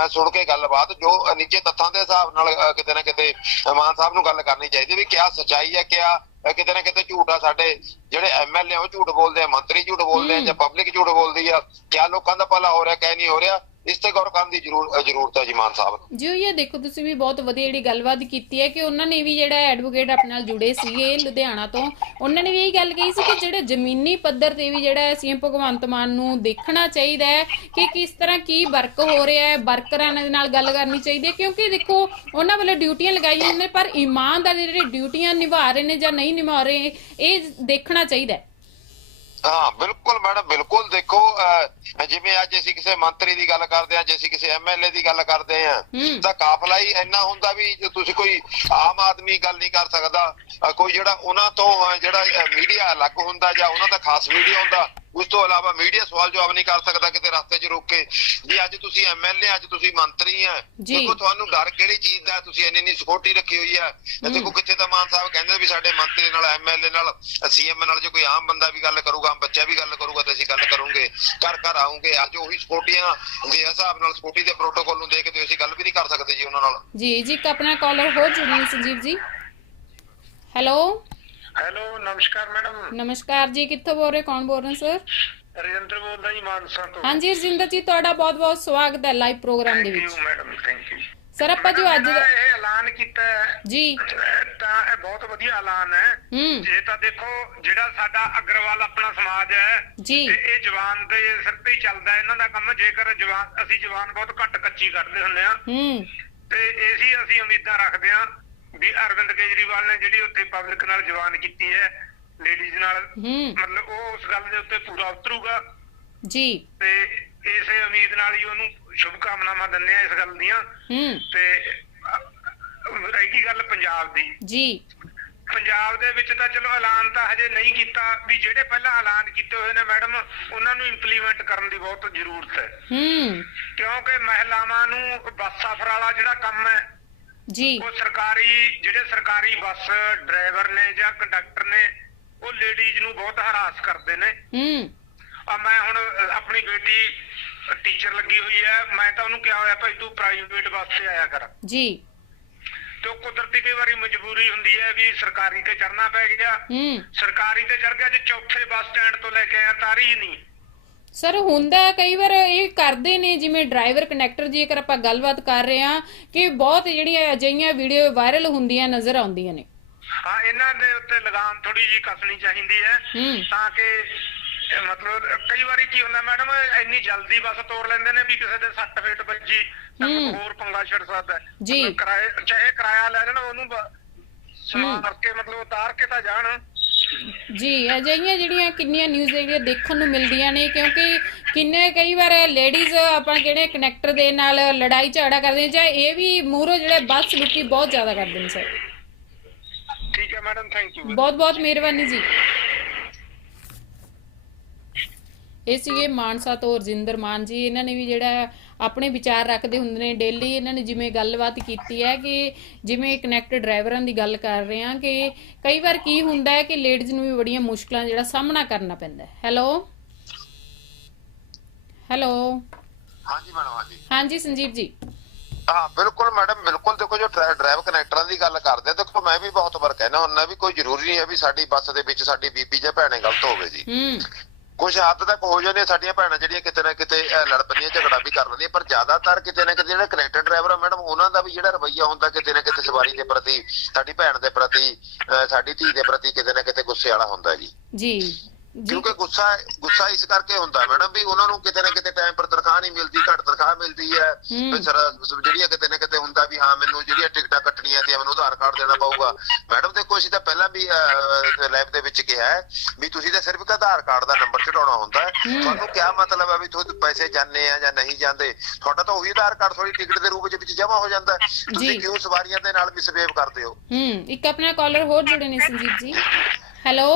ਸੁਣ ਕੇ ਗੱਲਬਾਤ ਜੋ ਨੀਚੇ ਤੱਥਾਂ ਦੇ ਹਿਸਾਬ ਨਾਲ ਕਿਤੇ ਨਾ ਕਿਤੇ ਮਾਨ ਸਾਹਿਬ ਨੂੰ ਗੱਲ ਕਰਨੀ ਚਾਹੀਦੀ ਵੀ ਕਿਆ ਸਚਾਈ ਹੈ ਕਿਆ ਕਿਤੇ ਨਾ ਕਿਤੇ ਝੂਠ ਆ ਸਾਡੇ ਜਿਹੜੇ ਐਮਐਲਏ ਉਹ ਝੂਠ ਬੋਲਦੇ ਆ ਮੰਤਰੀ ਝੂਠ ਬੋਲਦੇ ਆ। ਜਾਂ ਪਬਲਿਕ ਝੂਠ ਬੋਲਦੀ ਆ ਕਿਆ ਲੋਕਾਂ ਦਾ ਭਲਾ ਹੋ ਰਿਹਾ ਕਿਆ ਨਹੀਂ ਹੋ ਰਿਹਾ ਇਸ ਤੇ ਗੌਰ ਕਰਨ ਦੀ ਜ਼ਰੂਰ ਜ਼ਰੂਰਤ ਹੈ ਜੀ ਮਾਨ ਸਾਹਿਬ ਜੀ ਇਹ ਦੇਖੋ, ਤੁਸੀਂ ਵੀ ਬਹੁਤ ਵਧੀਆ ਜਿਹੜੀ ਗੱਲਬਾਤ ਕੀਤੀ ਹੈ ਕਿ ਉਹਨਾਂ ਨੇ ਵੀ ਜਿਹੜਾ ਐਡਵੋਕੇਟ ਆਪਣੇ ਨਾਲ ਜੁੜੇ ਸੀਗੇ ਲੁਧਿਆਣਾ ਤੋਂ। ਉਹਨਾਂ ਨੇ ਵੀ ਇਹ ਗੱਲ ਕਹੀ ਸੀ ਕਿ ਜਿਹੜੇ ਜ਼ਮੀਨੀ ਪੱਧਰ ਤੇ ਵੀ ਜਿਹੜਾ ਸੀਐਮ ਭਗਵੰਤ ਮਾਨ ਨੂੰ ਦੇਖਣਾ ਚਾਹੀਦਾ ਹੈ ਕਿ ਕਿਸ ਤਰ੍ਹਾਂ ਕੀ ਵਰਕ ਹੋ ਰਿਹਾ ਹੈ, ਵਰਕਰਾਂ ਦੇ ਨਾਲ ਗੱਲ ਕਰਨੀ ਚਾਹੀਦੀ ਹੈ, ਕਿਉਂਕਿ ਦੇਖੋ, ਉਹਨਾਂ ਵੱਲੋਂ ਡਿਊਟੀਆਂ ਲਗਾਈਆਂ ਨੇ, ਪਰ ਇਮਾਨਦਾਰ ਜਿਹੜੇ ਡਿਊਟੀਆਂ ਨਿਭਾ ਰਹੇ ਨੇ ਜਾਂ ਨਹੀਂ ਨਿਭਾ ਰਹੇ, ਇਹ ਦੇਖਣਾ ਚਾਹੀਦਾ ਹੈ। ਹਾਂ ਬਿਲਕੁਲ ਮੈਡਮ ਬਿਲਕੁਲ ਦੇਖੋ ਜਿਵੇਂ ਅੱਜ ਅਸੀਂ ਕਿਸੇ ਮੰਤਰੀ ਦੀ ਗੱਲ ਕਰਦੇ ਹਾਂ ਜੇ ਅਸੀਂ ਕਿਸੇ ਐਮਐਲਏ ਦੀ ਗੱਲ ਕਰਦੇ ਹਾਂ ਹੂੰ। ਤਾਂ ਕਾਫਲਾ ਹੀ ਇੰਨਾ ਹੁੰਦਾ ਵੀ ਜੇ ਤੁਸੀਂ ਕੋਈ ਆਮ ਆਦਮੀ ਗੱਲ ਨਹੀਂ ਕਰ ਸਕਦਾ ਕੋਈ ਜਿਹੜਾ ਉਹਨਾਂ ਤੋਂ ਜਿਹੜਾ ਮੀਡੀਆ ਅਲੱਗ ਹੁੰਦਾ ਜਾਂ ਉਹਨਾਂ ਦਾ ਖਾਸ ਮੀਡੀਆ ਹੁੰਦਾ ਉਸ ਤੋਂ ਇਲਾਵਾ ਮੀਡੀਆ ਸਵਾਲ ਜਵਾਬ ਨਹੀਂ ਕਰ ਸਕਦਾ ਕਿਤੇ ਰਸਤੇ 'ਚ ਰੁਕ ਕੇ। ਜੀ ਅੱਜ ਤੁਸੀਂ ਐਮਐਲਏ ਅੱਜ ਤੁਸੀਂ ਮੰਤਰੀ ਆ। ਦੇਖੋ ਤੁਹਾਨੂੰ ਡਰ ਕਿਹੜੀ ਚੀਜ਼ ਦਾ ਤੁਸੀਂ ਇੰਨੀ ਇੰਨੀ ਸਿਕਿਉਰਿਟੀ ਰੱਖੀ ਹੋਈ ਆ ਤੇ ਦੇਖੋ ਕਿੱਥੇ ਤਾਂ ਮਾਨ ਸਾਹਿਬ ਕਹਿੰਦੇ ਵੀ ਸਾਡੇ ਮੰਤਰੀ ਨਾਲ ਐਮਐਲਏ ਨਾਲ ਸੀਐਮ ਨਾਲ ਜੇ ਕੋਈ ਆਮ ਬੰਦਾ ਵੀ ਗੱਲ ਕਰੂਗਾ ਆਮ ਬੱਚਾ ਵੀ ਗੱਲ ਕਰੂਗਾ ਤੇ ਅਸੀਂ ਗੱਲ ਕਰੂਗੇ। ਘਰ ਘਰ ਆਉਂਗੇ। ਅੱਜ ਉਹੀ ਸਿਕਿਉਰਟੀਆਂ ਦੇ ਹਿਸਾਬ ਨਾਲ ਸਿਕਿਉਰਟੀ ਦੇ ਪ੍ਰੋਟੋਕਾਲ ਨੂੰ ਦੇਖ ਕੇ ਅਸੀਂ ਗੱਲ ਵੀ ਨਹੀਂ ਕਰ ਸਕਦੇ ਜੀ ਉਹਨਾਂ ਨਾਲ। ਜੀ ਜੀ ਆਪਣਾ ਕਾਲਰ ਹੋ ਜੁੜੀ ਸੰਜੀਵ ਜੀ। ਹੈਲੋ ਹੈਲੋ ਨਮਸਕਾਰ ਮੈਡਮ। ਨਮਸਕਾਰ ਜੀ ਕਿੱਥੋਂ ਬੋਲ ਰਹੇ ਕੌਣ ਬੋਲ ਰਹੇ ਸਰ? ਰਜਿੰਦਰ ਬੋਲਦਾ ਜੀ ਮਾਨਸਾ ਤੋਂ। ਹਾਂਜੀ ਰਜਿੰਦਰ ਜੀ ਤੁਹਾਡਾ ਬਹੁਤ-ਬਹੁਤ ਸਵਾਗਤ ਹੈ ਲਾਈਵ ਪ੍ਰੋਗਰਾਮ ਦੇ ਥੈਂਕ ਵਿੱਚ। You madam thank you sir ਆਪਾਂ ਜੋ ਅੱਜ ਦਾ- ਇਹ ਐਲਾਨ ਕੀਤਾ ਹੈ, ਜੀ। ਤਾਂ ਇਹ ਬਹੁਤ ਵਧੀਆ ਐਲਾਨ ਹੈ। ਜੇ ਤਾਂ ਦੇਖੋ ਜਿਹੜਾ ਸਾਡਾ ਅਗਰਵਾਲ ਆਪਣਾ ਸਮਾਜ ਹੈ ਜੀ। ਤੇ ਇਹ ਜਵਾਨ ਦੇ ਸਿਰ ਤੇ ਹੀ ਚੱਲਦਾ ਇਹਨਾਂ ਦਾ ਕੰਮ ਜੇਕਰ ਜਵਾਨ ਅਸੀਂ ਜਵਾਨ ਬਹੁਤ ਘੱਟ ਕੱਚੀ ਕੱਢਦੇ ਹੁੰਦੇ ਆ ਹੂੰ। ਤੇ ਇਸੀ ਅਸੀਂ ਉਮੀਦਾਂ ਰੱਖਦੇ ਆ ਵੀ ਅਰਵਿੰਦ ਕੇਜਰੀਵਾਲ ਨੇ ਜਿਹੜੀ ਉੱਥੇ ਪਬਲਿਕ ਨਾਲ ਜਵਾਨ ਕੀਤੀ ਹੈ ਲੇਡੀਜ਼ ਨਾਲ ਹੂੰ। ਮਤਲਬ ਉਹ ਉਸ ਗੱਲ ਦੇ ਉੱਤੇ ਪੂਰਾ ਉਤਰੂਗਾ। ਜੀ। ਤੇ ਇਸੇ ਉਮੀਦ ਨਾਲ ਹੀ ਉਹਨੂੰ ਸ਼ੁਭ ਕਾਮਨਾਵਾਂ ਦਿੰਦੇ ਆ ਇਸ ਗੱਲ ਦੀਆਂ। ਹੂੰ। ਤੇ ਰਹਿ ਗਈ ਗੱਲ ਪੰਜਾਬ ਦੀ? ਜੀ। ਪੰਜਾਬ ਦੇ ਵਿੱਚ ਤਾਂ ਚਲੋ ਐਲਾਨ ਤਾਂ ਹਜੇ ਨਹੀਂ ਕੀਤਾ ਵੀ ਜਿਹੜੇ ਪਹਿਲਾਂ ਐਲਾਨ ਕੀਤੇ ਹੋਏ ਨੇ ਮੈਡਮ ਉਹਨਾਂ ਨੂੰ ਇੰਪਲੀਮੈਂਟ ਕਰਨ ਦੀ ਬਹੁਤ ਜ਼ਰੂਰਤ ਹੈ। ਹੂੰ। ਕਿਉਂਕਿ ਮਹਿਲਾਵਾਂ ਨੂੰ ਬੱਸ ਸਫ਼ਰ ਵਾਲਾ ਜਿਹੜਾ ਕੰਮ ਹੈ ਜੀ। ਉਹ ਸਰਕਾਰੀ ਜਿਹੜੇ ਸਰਕਾਰੀ ਬੱਸ ਡਰਾਈਵਰ ਨੇ ਜਾਂ ਕੰਡਕਟਰ ਨੇ ਉਹ ਲੇਡੀਜ਼ ਨੂੰ ਬਹੁਤ ਹਰਾਸ ਕਰਦੇ ਨੇ। ਹੂੰ। ਆ ਮੈਂ ਹੁਣ ਆਪਣੀ ਬੇਟੀ ਟੀਚਰ ਲੱਗੀ ਹੋਈ ਹੈ। ਮੈਂ ਤਾਂ ਉਹਨੂੰ ਕਿਹਾ ਹੋਇਆ ਭਾਈ ਤੂੰ ਪ੍ਰਾਈਵੇਟ ਬੱਸ ਤੇ ਆਇਆ ਕਰ। ਜੀ। ਤੇ ਕੁਦਰਤੀ ਕਈ ਵਾਰੀ ਮਜਬੂਰੀ ਹੁੰਦੀ ਹੈ ਵੀ ਸਰਕਾਰੀ ਤੇ ਚੜਨਾ ਪੈ ਗਿਆ। ਹੂੰ। ਸਰਕਾਰੀ ਤੇ ਚੜ ਗਿਆ ਜੇ ਚੌਥੇ ਬੱਸ ਸਟੈਂਡ ਤੋਂ ਲੈ ਕੇ ਆਇਆ ਤਾਰੀ ਹੀ ਨਹੀਂ। ਸਰ ਹੁੰਦਾ ਹੈ ਕਈ ਵਾਰ ਇਹ ਕਰਦੇ ਨੇ ਜਿਵੇਂ ਡਰਾਈਵਰ ਕਨੈਕਟਰ ਦੀ ਜੇਕਰ ਆਪਾਂ ਗੱਲਬਾਤ ਕਰ ਰਹੇ ਹਾਂ ਕਿ ਬਹੁਤ ਜਿਹੜੀਆਂ ਅਜਿਹੀਆਂ ਵੀਡੀਓ ਵਾਇਰਲ ਹੁੰਦੀਆਂ ਨਜ਼ਰ ਆਉਂਦੀਆਂ ਨੇ ਹਾਂ ਇਹਨਾਂ ਦੇ ਉੱਤੇ ਲਗਾਮ ਥੋੜੀ ਜੀ ਕੱਸਣੀ ਚਾਹੀਦੀ ਹੈ। ਤਾਂ ਕਿ ਮਤਲਬ ਕਈ ਵਾਰੀ ਕੀ ਹੁੰਦਾ ਮੈਡਮ ਇੰਨੀ ਜਲਦੀ ਬੱਸ ਤੋੜ ਲੈਂਦੇ ਨੇ ਵੀ ਕਿਸੇ ਦੇ ਸੱਟ ਫੇਟ ਵੱਜੀ ਤਾਂ। ਹੋਰ ਪੰਗਾ ਛੜ ਸਕਦਾ। ਜੀ। ਕਿਰਾਏ ਚਾਹੇ ਕਿਰਾਇਆ ਲੈ ਲੈਣ ਉਹਨੂੰ ਬ- ਸਮਾਰ ਕੇ ਮਤਲਬ ਉਤਾਰ ਕੇ ਤਾਂ ਜਾਣ ਜੀ ਅਜਿਹੀਆਂ ਜਿਹੜੀਆਂ ਕਿੰਨੀਆਂ ਨਿਊਜ਼ ਜਿਹੜੀਆਂ ਦੇਖਣ ਨੂੰ ਮਿਲਦੀਆਂ ਨੇ ਕਿਉਂਕਿ ਕਿੰਨੇ ਕਈ ਵਾਰ ਲੇਡੀਜ਼ ਆਪਾਂ ਕਿਹੜੇ ਕਨੈਕਟਰ ਦੇ ਨਾਲ ਲੜਾਈ ਝਗੜਾ ਕਰਦੇ ਚਾਹੇ ਇਹ ਵੀ ਮੂਹਰੋਂ ਜਿਹੜੇ ਬੱਸ ਲੁੱਟੀ ਬਹੁਤ ਜ਼ਿਆਦਾ ਕਰਦੇ ਨੇ ਸਰ। ਠੀਕ ਹੈ ਮੈਡਮ ਥੈਂਕ ਯੂ ਬਹੁਤ ਬਹੁਤ ਮਿਹਰਬਾਨੀ ਜੀ। ਇਹ ਸੀਗੇ ਮਾਨਸਾ ਤੋਂ ਰਜਿੰਦਰ ਮਾਨ ਜੀ ਇਹਨਾਂ ਨੇ ਵੀ ਜਿਹੜਾ ਆਪਣੇ ਵਿਚਾਰ ਰੱਖਦੇ ਹੁੰਦੇ ਨੇ। ਡੇਲੀ ਇਹਨਾਂ ਨੇ ਜਿਵੇਂ ਗੱਲਬਾਤ ਕੀਤੀ ਹੈ ਕਿ ਜਿਵੇਂ ਕਨੈਕਟ ਡਰਾਈਵਰਾਂ ਦੀ ਗੱਲ ਕਰ ਰਹੇ ਹਾਂ ਕਿ ਕਈ ਵਾਰ ਕੀ ਹੁੰਦਾ ਹੈ ਕਿ ਲੇਡੀਜ਼ ਨੂੰ ਵੀ ਬੜੀਆਂ ਮੁਸ਼ਕਲਾਂ ਜਿਹੜਾ ਸਾਹਮਣਾ ਕਰਨਾ ਪੈਂਦਾ ਹੈ। ਹੈਲੋ? ਹੈਲੋ? ਹਾਂਜੀ ਮੈਡਮ ਹਾਂਜੀ। ਹਾਂਜੀ ਸੰਜੀਵ ਜੀ। ਹਾਂ ਬਿਲਕੁਲ ਮੈਡਮ ਬਿਲਕੁਲ ਦੇਖੋ ਜੋ ਡਰਾ- ਡਰਾਈਵ ਕਨੈਕਟਰਾਂ ਦੀ ਗੱਲ ਕਰਦੇ ਆ ਦੇਖੋ ਮੈਂ ਵੀ ਬਹੁਤ ਵਾਰ ਕਹਿਣਾ ਹੁੰਦਾ ਵੀ ਕੋਈ ਜ਼ਰੂਰੀ ਨਹੀਂ ਹੈ ਵੀ ਸਾਡੀ ਬੱਸ ਦੇ ਵਿੱਚ ਸਾਡੀ ਬੀਬੀ ਜਾਂ ਭੈਣੇ ਗਲਤ ਹੋਵੇ ਜੀ। ਹੂੰ। ਕੁਝ ਹੱਦ ਤੱਕ ਹੋ ਜਾਂਦੀਆਂ ਸਾਡੀਆਂ ਭੈਣਾਂ ਜਿਹੜੀਆਂ ਕਿਤੇ ਨਾ ਕਿਤੇ ਲੜ ਪੈਂਦੀਆਂ ਝਗੜਾ ਵੀ ਕਰ ਲੈਂਦੀਆਂ ਪਰ ਜ਼ਿਆਦਾਤਰ ਕਿਤੇ ਨਾ ਕਿਤੇ ਜਿਹੜੇ ਕਨੈਕਟਰ ਡਰਾਈਵਰ ਆ ਮੈਡਮ ਉਹਨਾਂ ਦਾ ਵੀ ਜਿਹੜਾ ਰਵੱਈਆ ਹੁੰਦਾ ਕਿਤੇ ਨਾ ਕਿਤੇ ਸਵਾਰੀ ਦੇ ਪ੍ਰਤੀ ਸਾਡੀ ਭੈਣ ਦੇ ਪ੍ਰਤੀ ਸਾਡੀ ਧੀ ਦੇ ਪ੍ਰਤੀ ਕਿਤੇ ਨਾ ਕਿਤੇ ਗੁੱਸੇ ਵਾਲਾ ਹੁੰਦਾ ਜੀ। ਜੀ। ਕਿਉਂਕਿ ਗੁੱਸਾ ਗੁੱਸਾ ਇਸ ਕਰਕੇ ਹੁੰਦਾ ਮੈਡਮ ਵੀ ਉਹਨਾਂ ਨੂੰ ਕਿਤੇ ਨਾ ਕਿਤੇ ਟਾਈਮ ਨਹੀਂ ਮਿਲਦੀ ਘੱਟ ਤਨਖਾਹ ਮਿਲਦੀ ਹੈ। ਜਿਹੜੀਆਂ ਕਿਤੇ ਨਾ ਕਿਤੇ ਹੁੰਦਾ ਵੀ ਹਾਂ ਮੈਨੂੰ ਜਿਹੜੀਆਂ ਟਿਕਟਾਂ ਕੱਟਣੀਆਂ ਤੇ ਮੈਨੂੰ ਆਧਾਰ ਕਾਰਡ ਦੇਣਾ ਪਊਗਾ। ਮੈਡਮ ਦੇਖੋ ਅਸੀਂ ਤਾਂ ਪਹਿਲਾਂ ਵੀ ਲੈਬ ਦੇ ਵਿੱਚ ਕਿਹਾ ਹੈ ਵੀ ਤੁਸੀਂ ਤਾਂ ਸਿਰਫ ਇੱਕ ਆਧਾਰ ਕਾਰਡ ਦਾ ਨੰਬਰ ਚੜਾਉਣਾ ਹੁੰਦਾ ਹੈ। ਤੁਹਾਨੂੰ ਕੀ ਮਤਲਬ ਹੈ ਵੀ ਤੁਸੀਂ ਪੈਸੇ ਜਾਣੇ ਆ ਜਾਂ ਨਹੀਂ ਜਾਂਦੇ? ਤੁਹਾਡਾ ਤਾਂ ਉਹੀ ਆਧਾਰ ਕਾਰਡ ਥੋੜੀ ਟਿਕਟ ਦੇ ਰੂਪ ਵਿੱਚ ਵਿੱਚ ਜਮ੍ਹਾਂ ਹੋ ਜਾਂਦਾ। ਤੁਸੀਂ ਕਿਉਂ ਸਵਾਰੀਆਂ ਦੇ ਨਾਲ ਮਿਸਬੀਹੇਵ ਕਰਦੇ ਹੋ? ਹੂੰ ਇੱਕ ਆਪਣਾ ਕਾਲਰ ਹੋਰ ਜੁੜੇ ਨੇ ਸੰਜੀਵ ਜੀ। ਹੈਲੋ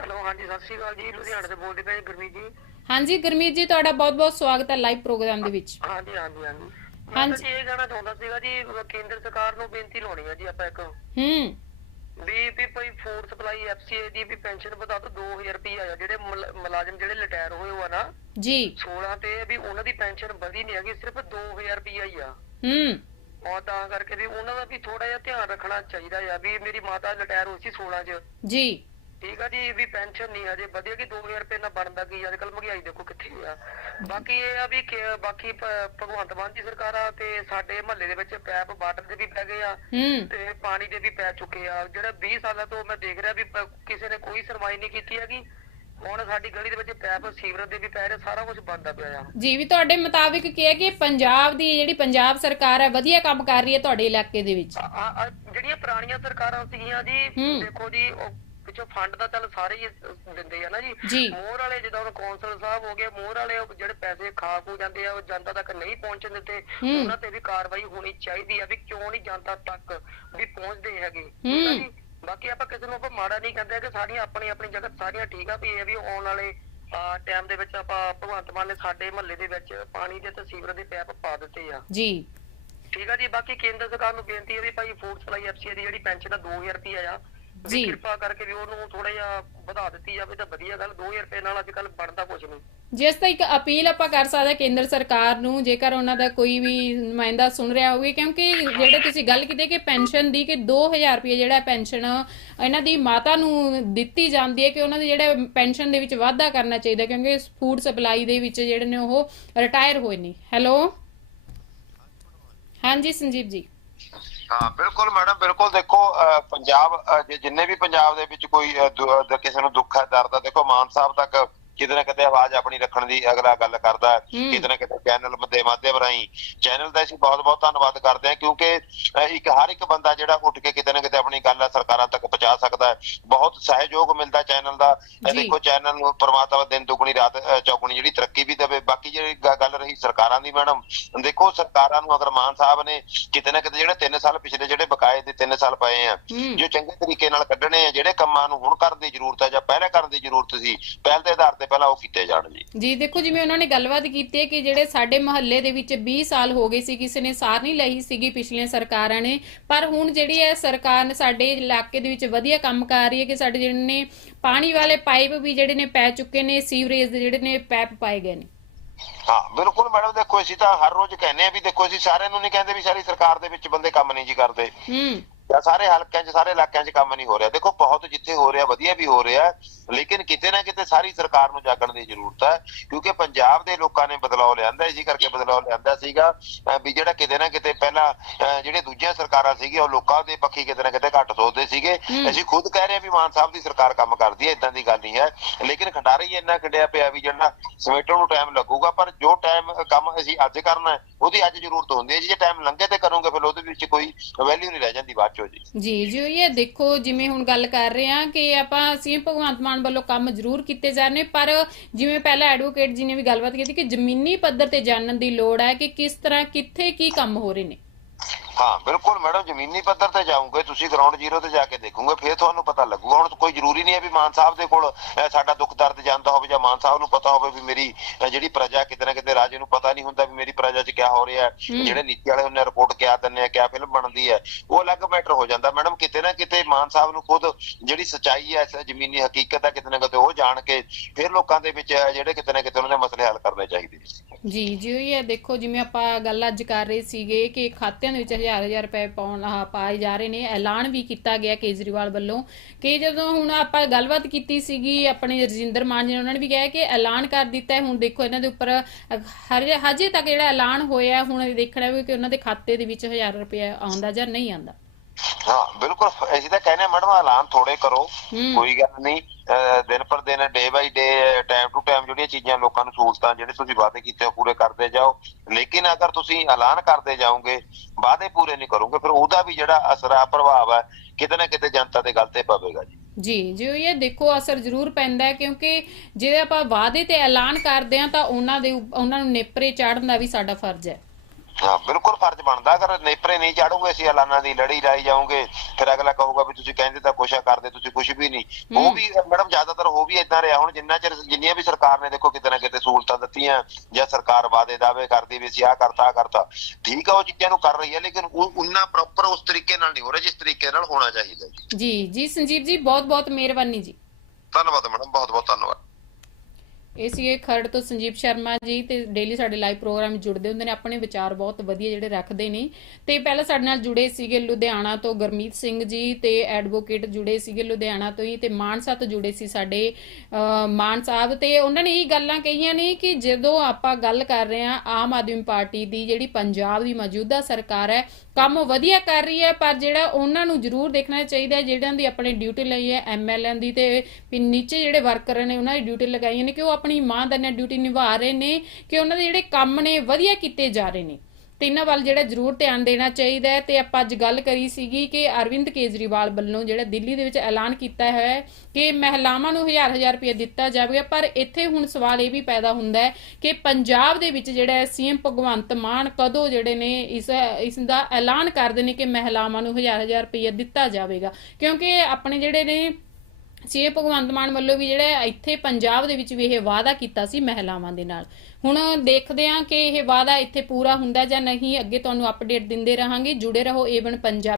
ਹੈਲੋ ਹਾਂਜੀ ਸਤਿ ਸ਼੍ਰੀ ਅਕਾਲ ਜੀ। ਲੁਧਿਆਣੇ ਤੋਂ ਬੋਲਦੇ ਪਏ ਗੁਰਮੀਤ ਜੀ। ਹਾਂਜੀ ਗੁਰਮੀਤ ਜੀ ਤੁਹਾਡਾ ਬਹੁਤ-ਬਹੁਤ ਸਵਾਗਤ ਹੈ ਲਾਈਵ ਪ੍ਰੋਗਰਾਮ ਦੇ ਵਿੱਚ। ਹਾਂਜੀ ਹਾਂਜੀ ਹਾਂਜੀ। ਮੈਂ ਤਾਂ। ਜੀ ਇਹ ਕਹਿਣਾ ਚਾਹੁੰਦਾ ਸੀਗਾ ਜੀ ਕੇਂਦਰ ਸਰਕਾਰ ਨੂੰ ਬੇਨਤੀ ਲਾਉਣੀ ਹੈ ਜੀ ਆਪਾਂ ਇੱਕ। ਹੂੰ। ਵੀ ਵੀ ਕੋਈ ਫੂਡ ਸਪਲਾਈ ਐਫਸੀਏ ਦੀ ਵੀ ਪੈਨਸ਼ਨ ਵਧਾ ਦੋ 2000 ਰੁਪਏ ਆ। ਜਿਹੜੇ ਮੁਲ- ਮੁਲਾਜ਼ਮ ਜਿਹੜੇ ਰਿਟਾਇਰ ਹੋਏ ਹੋ ਆ ਨਾ ਜੀ। 16 ਤੇ ਵੀ ਉਹਨਾਂ ਦੀ ਪੈਨਸ਼ਨ ਵਧੀ ਨਹੀਂ ਹੈਗੀ ਸਿਰਫ 2000 ਰੁਪਏ ਹੀ ਆ। ਹੂੰ। ਔਰ ਤਾਂ ਕਰਕੇ ਵੀ ਉਹਨਾਂ ਦਾ ਵੀ ਥੋੜਾ ਜਿਹਾ ਧਿਆਨ ਰੱਖਣਾ ਚਾਹੀਦਾ ਆ ਵੀ ਮੇਰੀ ਮਾਤਾ ਰਿਟਾਇਰ ਹੋਈ ਸੀ 16 ਚ। ਜੀ। ਠੀਕ ਆ ਜੀ ਵੀ ਪੈਨਸ਼ਨ ਨਹੀਂ ਹਜੇ ਵਧੇਗੀ 2000 ਰੁਪਏ ਨਾਲ ਬਣਦਾ ਕੀ ਅੱਜ ਕੱਲ ਮਹਿੰਗਾਈ ਦੇਖੋ ਕਿੱਥੇ ਆ। ਬਾਕੀ ਇਹ ਆ ਵੀ ਕਿ- ਬਾਕੀ ਭ- ਭਗਵੰਤ ਮਾਨ ਦੀ ਸਰਕਾਰ ਤੇ ਸਾਡੇ ਮਹੱਲੇ ਦੇ ਵਿੱਚ ਪੈਪ ਵਾਟਰ ਦੇ ਵੀ ਪੈ ਗਏ ਆ ਹੂੰ। ਤੇ ਪਾਣੀ ਦੇ ਵੀ ਪੈ ਚੁੱਕੇ ਆ। ਜਿਹੜਾ 20 ਸਾਲਾਂ ਤੋਂ ਮੈਂ ਦੇਖ ਰਿਹਾ ਵੀ ਪ- ਕਿਸੇ ਨੇ ਕੋਈ ਸੁਣਵਾਈ ਨਹੀਂ ਕੀਤੀ ਹੈਗੀ। ਹੁਣ ਸਾਡੀ ਗਲੀ ਦੇ ਵਿੱਚ ਪੈਪ ਸੀਵਰੇਜ ਦੇ ਵੀ ਪੈ ਰਹੇ ਸਾਰਾ ਕੁਝ ਬੰਦਾ ਪਿਆ ਆ। ਜੀ ਵੀ ਤੁਹਾਡੇ ਮੁਤਾਬਿਕ ਕੀ ਹੈ ਕਿ ਪੰਜਾਬ ਦੀ ਜਿਹੜੀ ਪੰਜਾਬ ਸਰਕਾਰ ਹੈ ਵਧੀਆ ਕੰਮ ਕਰ ਰਹੀ ਹੈ ਤੁਹਾਡੇ ਇਲਾਕੇ ਦੇ ਵਿੱਚ? ਆ- ਆ- ਆ ਜਿਹੜੀਆਂ ਪੁਰਾਣੀਆਂ ਸਰਕਾਰਾਂ ਸੀਗੀਆਂ ਜੀ ਹੂੰ। ਦੇਖੋ ਜੀ ਉਹ ਪਿੱਛੋਂ ਫੰਡ ਦਾ ਚੱਲ ਸਾਰੇ ਹੀ ਦਿੰਦੇ ਆ ਨਾ ਜੀ। ਮੋਹਰ ਵਾਲੇ ਜਦੋਂ ਹੁਣ ਕੌਂਸਲ ਸਾਹਿਬ ਹੋ ਗਏ ਮੋਹਰ ਵਾਲੇ ਉਹ ਜਿਹੜੇ ਪੈਸੇ ਖਾ ਖੂ ਜਾਂਦੇ ਆ ਉਹ ਜਨਤਾ ਤੱਕ ਨਹੀਂ ਪਹੁੰਚਣ ਦਿੱਤੇ। ਉਹਨਾਂ ਤੇ ਵੀ ਕਾਰਵਾਈ ਹੋਣੀ ਚਾਹੀਦੀ ਆ ਵੀ ਕਿਉਂ ਨਹੀਂ ਜਨਤਾ ਤੱਕ ਵੀ ਪਹੁੰਚਦੇ ਹੈਗੇ। ਬਾਕੀ ਆਪਾਂ ਕਿਸੇ ਨੂੰ ਆਪਾਂ ਮਾੜਾ ਨਹੀਂ ਕਹਿੰਦੇ ਕਿ ਸਾਰੀਆਂ ਆਪਣੀ ਆਪਣੀ ਜਗ੍ਹਾ ਸਾਰੀਆਂ ਠੀਕ ਆ ਵੀ ਇਹ ਵੀ ਆਉਣ ਵਾਲੇ ਟਾਈਮ ਦੇ ਵਿੱਚ ਆਪਾਂ ਭਗਵੰਤ ਮਾਨ ਨੇ ਸਾਡੇ ਮਹੱਲੇ ਦੇ ਵਿੱਚ ਪਾਣੀ ਦੇ ਤੇ ਸੀਵਰੇਜ ਦੇ ਪੈਪ ਪਾ ਦਿੱਤੇ ਆ। ਜੀ। ਠੀਕ ਆ ਜੀ? ਬਾਕੀ ਕੇਂਦਰ ਸਰਕਾਰ ਨੂੰ ਬੇਨਤੀ ਹੈ ਵੀ ਭਾਈ ਫੂਡ ਸਪਲਾਈ ਐਫਸੀਏ ਦੀ ਜਿਹੜੀ ਪੈਨਸ਼ਨ ਆ 2000 ਰੁਪਏ ਆ। ਜੀ। ਕਿਰਪਾ ਕਰਕੇ ਵੀ ਉਹਨੂੰ ਥੋੜਾ ਜਿਹਾ ਵਧਾ ਦਿੱਤੀ ਜਾਵੇ ਤਾਂ ਵਧੀਆ ਗੱਲ 2000 ਰੁਪਏ ਨਾਲ ਅੱਜ ਕੱਲ ਬਣਦਾ ਕੁਝ ਨਹੀਂ। ਜਿਸ ਤਾਂ ਇੱਕ ਅਪੀਲ ਆਪਾਂ ਕਰ ਸਕਦੇ ਕੇਂਦਰ ਸਰਕਾਰ ਨੂੰ ਜੇਕਰ ਉਹਨਾਂ ਦਾ ਕੋਈ ਵੀ ਨੁਮਾਇੰਦਾ ਸੁਣ ਰਿਹਾ ਹੋਵੇ ਕਿਉਂਕਿ ਜਿਹੜੇ ਤੁਸੀਂ ਗੱਲ ਕੀਤੀ ਕਿ ਪੈਨਸ਼ਨ ਦੀ ਕਿ 2000 ਰੁਪਏ ਜਿਹੜਾ ਪੈਨਸ਼ਨ ਇਹਨਾਂ ਦੀ ਮਾਤਾ ਨੂੰ ਦਿੱਤੀ ਜਾਂਦੀ ਹੈ ਕਿ ਉਹਨਾਂ ਦੇ ਜਿਹੜੇ ਪੈਨਸ਼ਨ ਦੇ ਵਿੱਚ ਵਾਧਾ ਕਰਨਾ ਚਾਹੀਦਾ ਕਿਉਂਕਿ ਫੂਡ ਸਪਲਾਈ ਦੇ ਵਿੱਚ ਜਿਹੜੇ ਨੇ ਉਹ ਰਿਟਾਇਰ ਹੋਏ ਨੇ। ਹੈਲੋ? ਹਾਂਜੀ ਸੰਜੀਵ ਜੀ। ਹਾਂ ਬਿਲਕੁਲ ਮੈਡਮ ਬਿਲਕੁਲ ਦੇਖੋ ਅਹ, ਪੰਜਾਬ ਜੇ ਜਿੰਨੇ ਵੀ ਪੰਜਾਬ ਦੇ ਵਿੱਚ ਕੋਈ ਕਿਸੇ ਨੂੰ ਦੁੱਖ ਹੈ ਦਰਦ ਹੈ ਦੇਖੋ ਮਾਨ ਸਾਹਿਬ ਤੱਕ ਕਿਤੇ ਨਾ ਕਿਤੇ ਆਵਾਜ਼ ਆਪਣੀ ਰੱਖਣ ਦੀ ਅਗਲਾ ਗੱਲ ਕਰਦਾ। ਕਿਤੇ ਨਾ ਕਿਤੇ ਚੈਨਲ ਦੇ ਮਾਧਿਅਮ ਰਾਹੀਂ। ਚੈਨਲ ਦਾ ਅਸੀਂ ਬਹੁਤ ਬਹੁਤ ਧੰਨਵਾਦ ਕਰਦੇ ਹਾਂ ਕਿਉਂਕਿ ਇੱਕ ਹਰ ਇੱਕ ਬੰਦਾ ਜਿਹੜਾ ਉੱਠ ਕੇ ਕਿਤੇ ਨਾ ਕਿਤੇ ਆਪਣੀ ਗੱਲ ਸਰਕਾਰਾਂ ਤੱਕ ਪਹੁੰਚਾ ਸਕਦਾ ਹੈ। ਬਹੁਤ ਸਹਿਯੋਗ ਮਿਲਦਾ ਚੈਨਲ ਦਾ। ਦੇਖੋ ਚੈਨਲ ਨੂੰ ਪ੍ਰਮਾਤਮਾ ਦਿਨ ਦੁਗਣੀ ਰਾਤ ਚੌਗੁਣੀ ਜਿਹੜੀ ਤਰੱਕੀ ਵੀ ਦੇਵੇ। ਬਾਕੀ ਜਿਹੜੀ ਗੱਲ ਰਹੀ ਸਰਕਾਰਾਂ ਦੀ ਮੈਡਮ ਦੇਖੋ ਸਰਕਾਰਾਂ ਨੂੰ ਅਗਰ ਮਾਨ ਸਾਹਿਬ ਨੇ ਕਿਤੇ ਨਾ ਕਿਤੇ ਜਿਹੜੇ 3 ਸਾਲ ਪਿਛਲੇ ਜਿਹੜੇ ਬਕਾਏ ਦੇ 3 ਸਾਲ ਪਏ ਆ ਜੋ ਚੰਗੇ ਤਰੀਕੇ ਨਾਲ ਕੱਢਣੇ ਆ ਜਿਹੜੇ ਕੰਮਾਂ ਨੂੰ ਹੁਣ ਕਰਨ ਦੀ ਜ਼ਰੂਰਤ ਹੈ ਜਾਂ ਪਹਿਲਾਂ ਕਰਨ ਦੀ ਜ਼ਰੂਰਤ ਸੀ ਪਹਿਲ ਦੇ ਆਧਾਰ ਤੇ ਪਹਿਲਾਂ ਉਹ ਕੀਤੇ ਜਾਣ ਜੀ। ਜੀ ਦੇਖੋ ਜਿਵੇਂ ਉਹਨਾਂ ਨੇ ਗੱਲਬਾਤ ਕੀਤੀ ਹੈ ਕਿ ਜਿਹੜੇ ਸਾਡੇ ਮੁਹੱਲੇ ਦੇ ਵਿੱਚ 20 ਸਾਲ ਹੋ ਗਏ ਸੀ ਕਿਸੇ ਨੇ ਸਾਰ ਨਹੀਂ ਲਈ ਸੀਗੀ ਪਿਛਲੀਆਂ ਸਰਕਾਰਾਂ ਨੇ। ਪਰ ਹੁਣ ਜਿਹੜੀ ਹੈ ਸਰਕਾਰ ਨੇ ਸਾਡੇ ਇਲਾਕੇ ਦੇ ਵਿੱਚ ਵਧੀਆ ਕੰਮ ਕਰ ਰਹੀ ਹੈ ਕਿ ਸਾਡੇ ਜਿਹੜੇ ਨੇ ਪਾਣੀ ਵਾਲੇ ਪਾਈਪ ਵੀ ਜਿਹੜੇ ਨੇ ਪੈ ਚੁੱਕੇ ਨੇ ਸੀਵਰੇਜ ਦੇ ਜਿਹੜੇ ਨੇ ਪੈਪ ਪਾਏ ਗਏ ਨੇ। ਹਾਂ ਬਿਲਕੁਲ ਮੈਡਮ ਦੇਖੋ ਅਸੀਂ ਤਾਂ ਹਰ ਰੋਜ਼ ਕਹਿੰਦੇ ਆ ਵੀ ਦੇਖੋ ਅਸੀਂ ਸਾਰਿਆਂ ਨੂੰ ਨਹੀਂ ਕਹਿੰਦੇ ਵੀ ਸਾਰੀ ਸਰਕਾਰ ਦੇ ਵਿੱਚ ਬੰਦੇ ਕੰਮ ਨਹੀਂ ਜੀ ਕਰਦੇ। ਹੂੰ। ਜਾਂ ਸਾਰੇ ਹਲਕਿਆਂ 'ਚ ਸਾਰੇ ਇਲਾਕਿਆਂ 'ਚ ਕੰਮ ਨਹੀਂ ਹੋ ਰਿਹਾ। ਦੇਖੋ ਬਹੁਤ ਜਿੱਥੇ ਹੋ ਰਿਹਾ ਵਧੀਆ ਵੀ ਹੋ ਰਿਹਾ ਲੇਕਿਨ ਕਿਤੇ ਨਾ ਕਿਤੇ ਸਾਰੀ ਸਰਕਾਰ ਨੂੰ ਜਾਗਣ ਦੀ ਜ਼ਰੂਰਤ ਹੈ ਕਿਉਂਕਿ ਪੰਜਾਬ ਦੇ ਲੋਕਾਂ ਨੇ ਬਦਲਾਅ ਲਿਆਂਦਾ ਇਸੇ ਕਰਕੇ ਬਦਲਾਅ ਲਿਆਂਦਾ ਸੀਗਾ ਵੀ ਜਿਹੜਾ ਕਿਤੇ ਨਾ ਕਿਤੇ ਪਹਿਲਾਂ ਜਿਹੜੇ ਦੂਜੀਆਂ ਸਰਕਾਰਾਂ ਸੀਗੀਆਂ ਉਹ ਲੋਕਾਂ ਦੇ ਪੱਖੀ ਕਿਤੇ ਨਾ ਕਿਤੇ ਘੱਟ ਸੋਚਦੇ ਸੀਗੇ। ਅਸੀਂ ਖੁਦ ਕਹਿ ਰਹੇ ਹਾਂ ਵੀ ਮਾਨ ਸਾਹਿਬ ਦੀ ਸਰਕਾਰ ਕੰਮ ਕਰਦੀ ਹੈ ਇਦਾਂ ਦੀ ਗੱਲ ਨਹੀਂ ਹੈ। ਲੇਕਿਨ ਖੰਡਾਰੀ ਇੰਨਾ ਖਿੰਡਿਆ ਪਿਆ ਵੀ ਜਿਹੜਾ ਸਮੇਟਣ ਨੂੰ ਟਾਈਮ ਲੱਗੂਗਾ ਪਰ ਜੋ ਟਾਈਮ ਕੰਮ ਅਸੀਂ ਅੱਜ ਕਰਨਾ ਉਹਦੀ ਅੱਜ ਜ਼ਰੂਰਤ ਹੁੰਦੀ ਹੈ। ਜੀ ਜੇ ਟਾਈਮ ਲੰਘੇ ਤੇ ਕਰੋਗੇ ਫਿਰ ਉਹਦੇ ਵਿੱਚ ਕੋਈ ਵੈਲਿਊ ਨਹੀਂ ਰਹਿ ਜਾਂਦੀ ਬਾਅਦ 'ਚ ਜੀ। ਜੀ ਜੀ, ਇਹ ਦੇਖੋ, ਜਿਵੇਂ ਹੁਣ ਗੱਲ ਕਰ ਰਹੇ ਆ ਕਿ ਆਪਾਂ ਸੀਐਮ ਭਗਵੰਤ ਮਾਨ ਵੱਲੋਂ ਕੰਮ ਜ਼ਰੂਰ ਕੀਤੇ ਜਾ ਰਹੇ ਨੇ, ਪਰ ਜਿਵੇਂ ਪਹਿਲਾਂ ਐਡਵੋਕੇਟ ਜੀ ਨੇ ਵੀ ਗੱਲਬਾਤ ਕੀਤੀ ਕਿ ਜ਼ਮੀਨੀ ਪੱਧਰ ਤੇ ਜਾਣਨ ਦੀ ਲੋੜ ਹੈ ਕਿ ਕਿਸ ਤਰ੍ਹਾਂ, ਕਿੱਥੇ ਕੀ ਕੰਮ ਹੋ ਰਹੇ ਨੇ। ਹਾਂ ਬਿਲਕੁਲ ਮੈਡਮ ਜ਼ਮੀਨੀ ਪੱਧਰ ਤੇ ਜਾਓਗੇ ਤੁਸੀਂ ਗਰਾਊਂਡ ਜ਼ੀਰੋ ਤੇ ਜਾ ਕੇ ਦੇਖੋਗੇ ਫਿਰ ਤੁਹਾਨੂੰ ਪਤਾ ਲੱਗੂਗਾ। ਹੁਣ ਕੋਈ ਜ਼ਰੂਰੀ ਨਹੀਂ ਹੈ ਵੀ ਮਾਨ ਸਾਹਿਬ ਦੇ ਕੋਲ ਸਾਡਾ ਦੁੱਖ ਦਰਦ ਜਾਂਦਾ ਹੋਵੇ ਜਾਂ ਮਾਨ ਸਾਹਿਬ ਨੂੰ ਪਤਾ ਹੋਵੇ ਵੀ ਮੇਰੀ ਜਿਹੜੀ ਪ੍ਰਜਾ ਕਿਤੇ ਨਾ ਕਿਤੇ ਰਾਜੇ ਨੂੰ ਪਤਾ ਨਹੀਂ ਹੁੰਦਾ ਵੀ ਮੇਰੀ ਪ੍ਰਜਾ 'ਚ ਕਿਆ ਹੋ ਰਿਹਾ। ਜਿਹੜੇ ਨੀਤੀ ਵਾਲੇ ਉਹਨੇ ਰਿਪੋਰਟ ਕਿਆ ਦਿੰਦੇ ਆ ਕਿਆ ਫਿਲਮ ਬਣਦੀ ਹੈ ਉਹ ਅਲੱਗ ਮੈਟਰ ਹੋ ਜਾਂਦਾ। ਮੈਡਮ ਕਿਤੇ ਨਾ ਕਿਤੇ ਮਾਨ ਸਾਹਿਬ ਨੂੰ ਖੁਦ ਜਿਹੜੀ ਸਚਾਈ ਹੈ ਜ਼ਮੀਨੀ ਹਕੀਕਤ ਹੈ ਕਿਤੇ ਨਾ ਕਿਤੇ ਉਹ ਜਾਣ ਕੇ ਫਿਰ ਲੋਕਾਂ ਦੇ ਵਿੱਚ ਜਿਹੜੇ ਕਿਤੇ ਨਾ ਕਿਤੇ ਉਹਨਾਂ ਦੇ ਮਸਲੇ ਹੱਲ ਕਰਨੇ ਚਾਹੀਦੇ ਜੀ ਜੀ ਇਹ ਦੇਖੋ ਜਿਵੇਂ ਆਪਾਂ ਗੱਲ ਅੱਜ ਕਰ ਰਹੇ ਸੀਗੇ ਕਿ ਖਾਤਿਆਂ ਦੇ ਵਿੱਚ ਹਜ਼ਾਰ ਹਜ਼ਾਰ ਰੁਪਏ ਪਾਉਣ ਆਹ ਪਾਏ ਜਾ ਰਹੇ ਨੇ। ਐਲਾਨ ਵੀ ਕੀਤਾ ਗਿਆ ਕੇਜਰੀਵਾਲ ਵੱਲੋਂ ਕਿ ਜਦੋਂ ਹੁਣ ਆਪਾਂ ਗੱਲਬਾਤ ਕੀਤੀ ਸੀਗੀ, ਆਪਣੇ ਰਜਿੰਦਰ ਮਾਨ ਜੀ ਨੇ, ਉਹਨਾਂ ਨੇ ਵੀ ਕਿਹਾ ਕਿ ਐਲਾਨ ਕਰ ਦਿੱਤਾ ਹੈ। ਹੁਣ ਦੇਖੋ ਇਹਨਾਂ ਦੇ ਉੱਪਰ, ਹਜੇ ਹਜੇ ਤੱਕ ਜਿਹੜਾ ਐਲਾਨ ਹੋਇਆ, ਹੁਣ ਦੇਖਣਾ ਵੀ ਕਿ ਉਹਨਾਂ ਦੇ ਖਾਤੇ ਦੇ ਵਿੱਚ ਹਜ਼ਾਰ ਰੁਪਏ ਆਉਂਦਾ ਜਾਂ ਨਹੀਂ ਆਉਂਦਾ। ਹਾਂ ਬਿਲਕੁਲ ਅਸੀਂ ਤਾਂ ਕਹਿੰਦੇ ਮੈਡਮ ਐਲਾਨ ਥੋੜੇ ਕਰੋ ਕੋਈ ਗੱਲ ਨਹੀਂ ਦਿਨ ਪਰ ਦਿਨ day by day time to time ਜਿਹੜੀਆਂ ਚੀਜ਼ਾਂ ਲੋਕਾਂ ਨੂੰ ਸਹੂਲਤਾਂ ਜਿਹੜੇ ਤੁਸੀਂ ਵਾਅਦੇ ਕੀਤੇ ਪੂਰੇ ਕਰਦੇ ਜਾਓ। ਲੇਕਿਨ ਅਗਰ ਤੁਸੀਂ ਐਲਾਨ ਕਰਦੇ ਜਾਓਗੇ ਵਾਅਦੇ ਪੂਰੇ ਨਹੀਂ ਕਰੋਗੇ ਫਿਰ ਉਹਦਾ ਵੀ ਜਿਹੜਾ ਅਸਰ ਆ ਪ੍ਰਭਾਵ ਹੈ ਕਿਤੇ ਨਾ ਕਿਤੇ ਜਨਤਾ ਦੇ ਗੱਲ ਤੇ ਪਵੇਗਾ ਜੀ। ਜੀ ਜੀ ਇਹ ਦੇਖੋ ਅਸਰ ਜ਼ਰੂਰ ਪੈਂਦਾ ਹੈ ਕਿਉਂਕਿ ਜੇ ਆਪਾਂ ਵਾਅਦੇ ਤੇ ਐਲਾਨ ਕਰਦੇ ਹਾਂ ਤਾਂ ਉਹਨਾਂ ਦੇ ਉਹਨਾਂ ਨੂੰ ਨੇਪਰੇ ਚਾੜਨ ਦਾ ਵੀ ਸਾਡਾ ਫਰਜ਼ ਹੈ। ਹਾਂ ਬਿਲਕੁਲ ਫਰਜ਼ ਬਣਦਾ ਅਗਰ ਨੇਪਰੇ ਨਹੀਂ ਚਾੜੂਗੇ ਅਸੀਂ ਐਲਾਨਾਂ ਦੀ ਲੜੀ ਲਾਈ ਜਾਓਗੇ ਫਿਰ ਅਗਲਾ ਕਹੂਗਾ ਵੀ ਤੁਸੀਂ ਕਹਿੰਦੇ ਤਾਂ ਕੁਛ ਆ ਕਰਦੇ ਤੁਸੀਂ ਕੁਛ ਵੀ ਨਹੀਂ। ਉਹ ਵੀ ਮੈਡਮ ਜ਼ਿਆਦਾਤਰ ਹੋ ਵੀ ਇਦਾਂ ਰਿਹਾ ਹੁਣ ਜਿੰਨਾ ਚਿਰ ਜਿੰਨੀਆਂ ਵੀ ਸਰਕਾਰ ਨੇ ਦੇਖੋ ਕਿਤੇ ਨਾ ਕਿਤੇ ਸਹੂਲਤਾਂ ਦਿੱਤੀਆਂ ਜਾਂ ਸਰਕਾਰ ਵਾਅਦੇ ਦਾਅਵੇ ਕਰਦੀ ਵੀ ਅਸੀਂ ਆਹ ਕਰਤਾ ਕਰਤਾ ਠੀਕ ਆ ਉਹ ਚੀਜ਼ਾਂ ਨੂੰ ਕਰ ਰਹੀ ਹੈ ਲੇਕਿਨ ਉਹ ਉਹਨਾਂ ਪ੍ਰੋਪਰ ਉਸ ਤਰੀਕੇ ਨਾਲ ਨਹੀਂ ਹੋ ਰਿਹਾ ਜਿਸ ਤਰੀਕੇ ਨਾਲ ਹੋਣਾ ਚਾਹੀਦਾ ਜੀ। ਜੀ ਜੀ ਸੰਜੀਵ ਜੀ ਬਹੁਤ ਬਹੁਤ ਮਿਹਰਬਾਨੀ ਜੀ। ਧੰਨਵਾਦ ਮੈਡਮ ਬਹੁਤ ਬਹੁਤ ਧੰਨਵਾਦ। ਇਹ ਸੀਗੇ ਖਰੜ ਤੋਂ ਸੰਜੀਵ ਸ਼ਰਮਾ ਜੀ ਤੇ ਡੇਲੀ ਸਾਡੇ ਲਾਈਵ ਪ੍ਰੋਗਰਾਮ ਜੁੜਦੇ ਹੁੰਦੇ ਨੇ, ਆਪਣੇ ਵਿਚਾਰ ਬਹੁਤ ਵਧੀਆ ਜਿਹੜੇ ਰੱਖਦੇ ਨੇ। ਤੇ ਪਹਿਲਾਂ ਸਾਡੇ ਨਾਲ ਜੁੜੇ ਸੀਗੇ ਲੁਧਿਆਣਾ ਤੋਂ ਗਰਮੀਤ ਸਿੰਘ ਜੀ ਤੇ ਐਡਵੋਕੇਟ ਜੁੜੇ ਸੀਗੇ ਲੁਧਿਆਣਾ ਤੋਂ ਹੀ ਤੇ ਮਾਨਸਾ ਤੋਂ ਜੁੜੇ ਸੀ ਸਾਡੇ ਮਾਨ ਸਾਹਿਬ। ਤੇ ਉਹਨਾਂ ਨੇ ਇਹ ਗੱਲਾਂ ਕਹੀਆਂ ਨੇ ਕਿ ਜਦੋਂ ਆਪਾਂ ਗੱਲ ਕਰ ਰਹੇ ਹਾਂ ਆਮ ਆਦਮੀ ਪਾਰਟੀ ਦੀ ਜਿਹੜੀ ਪੰਜਾਬ ਦੀ ਮੌਜੂਦਾ ਸਰਕਾਰ ਹੈ, ਕੰਮ ਵਧੀਆ ਕਰ ਰਹੀ ਹੈ, ਪਰ ਜਿਹੜਾ ਉਹਨਾਂ ਨੂੰ ਜ਼ਰੂਰ ਦੇਖਣਾ ਚਾਹੀਦਾ ਹੈ, ਜਿਹੜਿਆਂ ਦੀ ਆਪਣੇ ਡਿਊਟੀ ਲਈ ਹੈ ਐਮਐਲਏ ਦੀ ਤੇ ਨੀਚੇ ਜਿਹੜੇ ਵਰਕਰ ਨੇ, ਉਹਨਾਂ ਦੀ ਡਿਊਟੀ ਲਗਾਈਆਂ ਨੇ ਕਿ ਉਹ ਆਪਣੀ ਇਮਾਨਦਾਰੀ ਨਾਲ ਡਿਊਟੀ ਨਿਭਾ ਰਹੇ ਨੇ ਕਿ ਉਹਨਾਂ ਦੇ ਜਿਹੜੇ ਕੰਮ ਨੇ ਵਧੀਆ ਕੀਤੇ ਜਾ ਰਹੇ ਨੇ। ਤੇ ਇਹਨਾਂ ਵੱਲ ਜਿਹੜਾ ਜ਼ਰੂਰ ਧਿਆਨ ਦੇਣਾ ਚਾਹੀਦਾ ਹੈ। ਤੇ ਆਪਾਂ ਅੱਜ ਗੱਲ ਕਰੀ ਸੀਗੀ ਕਿ ਅਰਵਿੰਦ ਕੇਜਰੀਵਾਲ ਵੱਲੋਂ ਜਿਹੜਾ ਦਿੱਲੀ ਦੇ ਵਿੱਚ ਐਲਾਨ ਕੀਤਾ ਹੈ ਕਿ ਮਹਿਲਾਵਾਂ ਨੂੰ ਹਜ਼ਾਰ ਹਜ਼ਾਰ ਰੁਪਏ ਦਿੱਤਾ ਜਾਵੇਗਾ। ਪਰ ਇੱਥੇ ਹੁਣ ਸਵਾਲ ਇਹ ਵੀ ਪੈਦਾ ਹੁੰਦਾ ਹੈ ਕਿ ਪੰਜਾਬ ਦੇ ਵਿੱਚ ਜਿਹੜਾ ਸੀਐਮ ਭਗਵੰਤ ਮਾਨ ਕਦੋਂ ਜਿਹੜੇ ਨੇ ਇਸ ਇਸ ਦਾ ਐਲਾਨ ਕਰਦੇ ਨੇ ਕਿ ਮਹਿਲਾਵਾਂ ਨੂੰ ਹਜ਼ਾਰ ਹਜ਼ਾਰ ਰੁਪਏ ਦਿੱਤਾ ਜਾਵੇਗਾ। ਕਿਉਂਕਿ ਆਪਣੇ ਜਿਹੜੇ ਨੇ ਸੀਏ ਭਗਵੰਤ ਮਾਨ ਵੱਲੋਂ ਵੀ ਜਿਹੜਾ ਇੱਥੇ ਪੰਜਾਬ ਦੇ ਵਿੱਚ ਵੀ ਇਹ ਵਾਅਦਾ ਕੀਤਾ ਸੀ ਮਹਿਲਾਵਾਂ ਦੇ ਨਾਲ। ਹੁਣ ਦੇਖਦੇ ਹਾਂ ਕਿ ਇਹ ਵਾਅਦਾ ਇੱਥੇ ਪੂਰਾ ਹੁੰਦਾ ਜਾਂ ਨਹੀਂ, ਅੱਗੇ ਤੁਹਾਨੂੰ ਅਪਡੇਟ ਦਿੰਦੇ ਰਹਾਂਗੇ। ਜੁੜੇ ਰਹੋ ਏਵਨ ਪੰਜਾਬ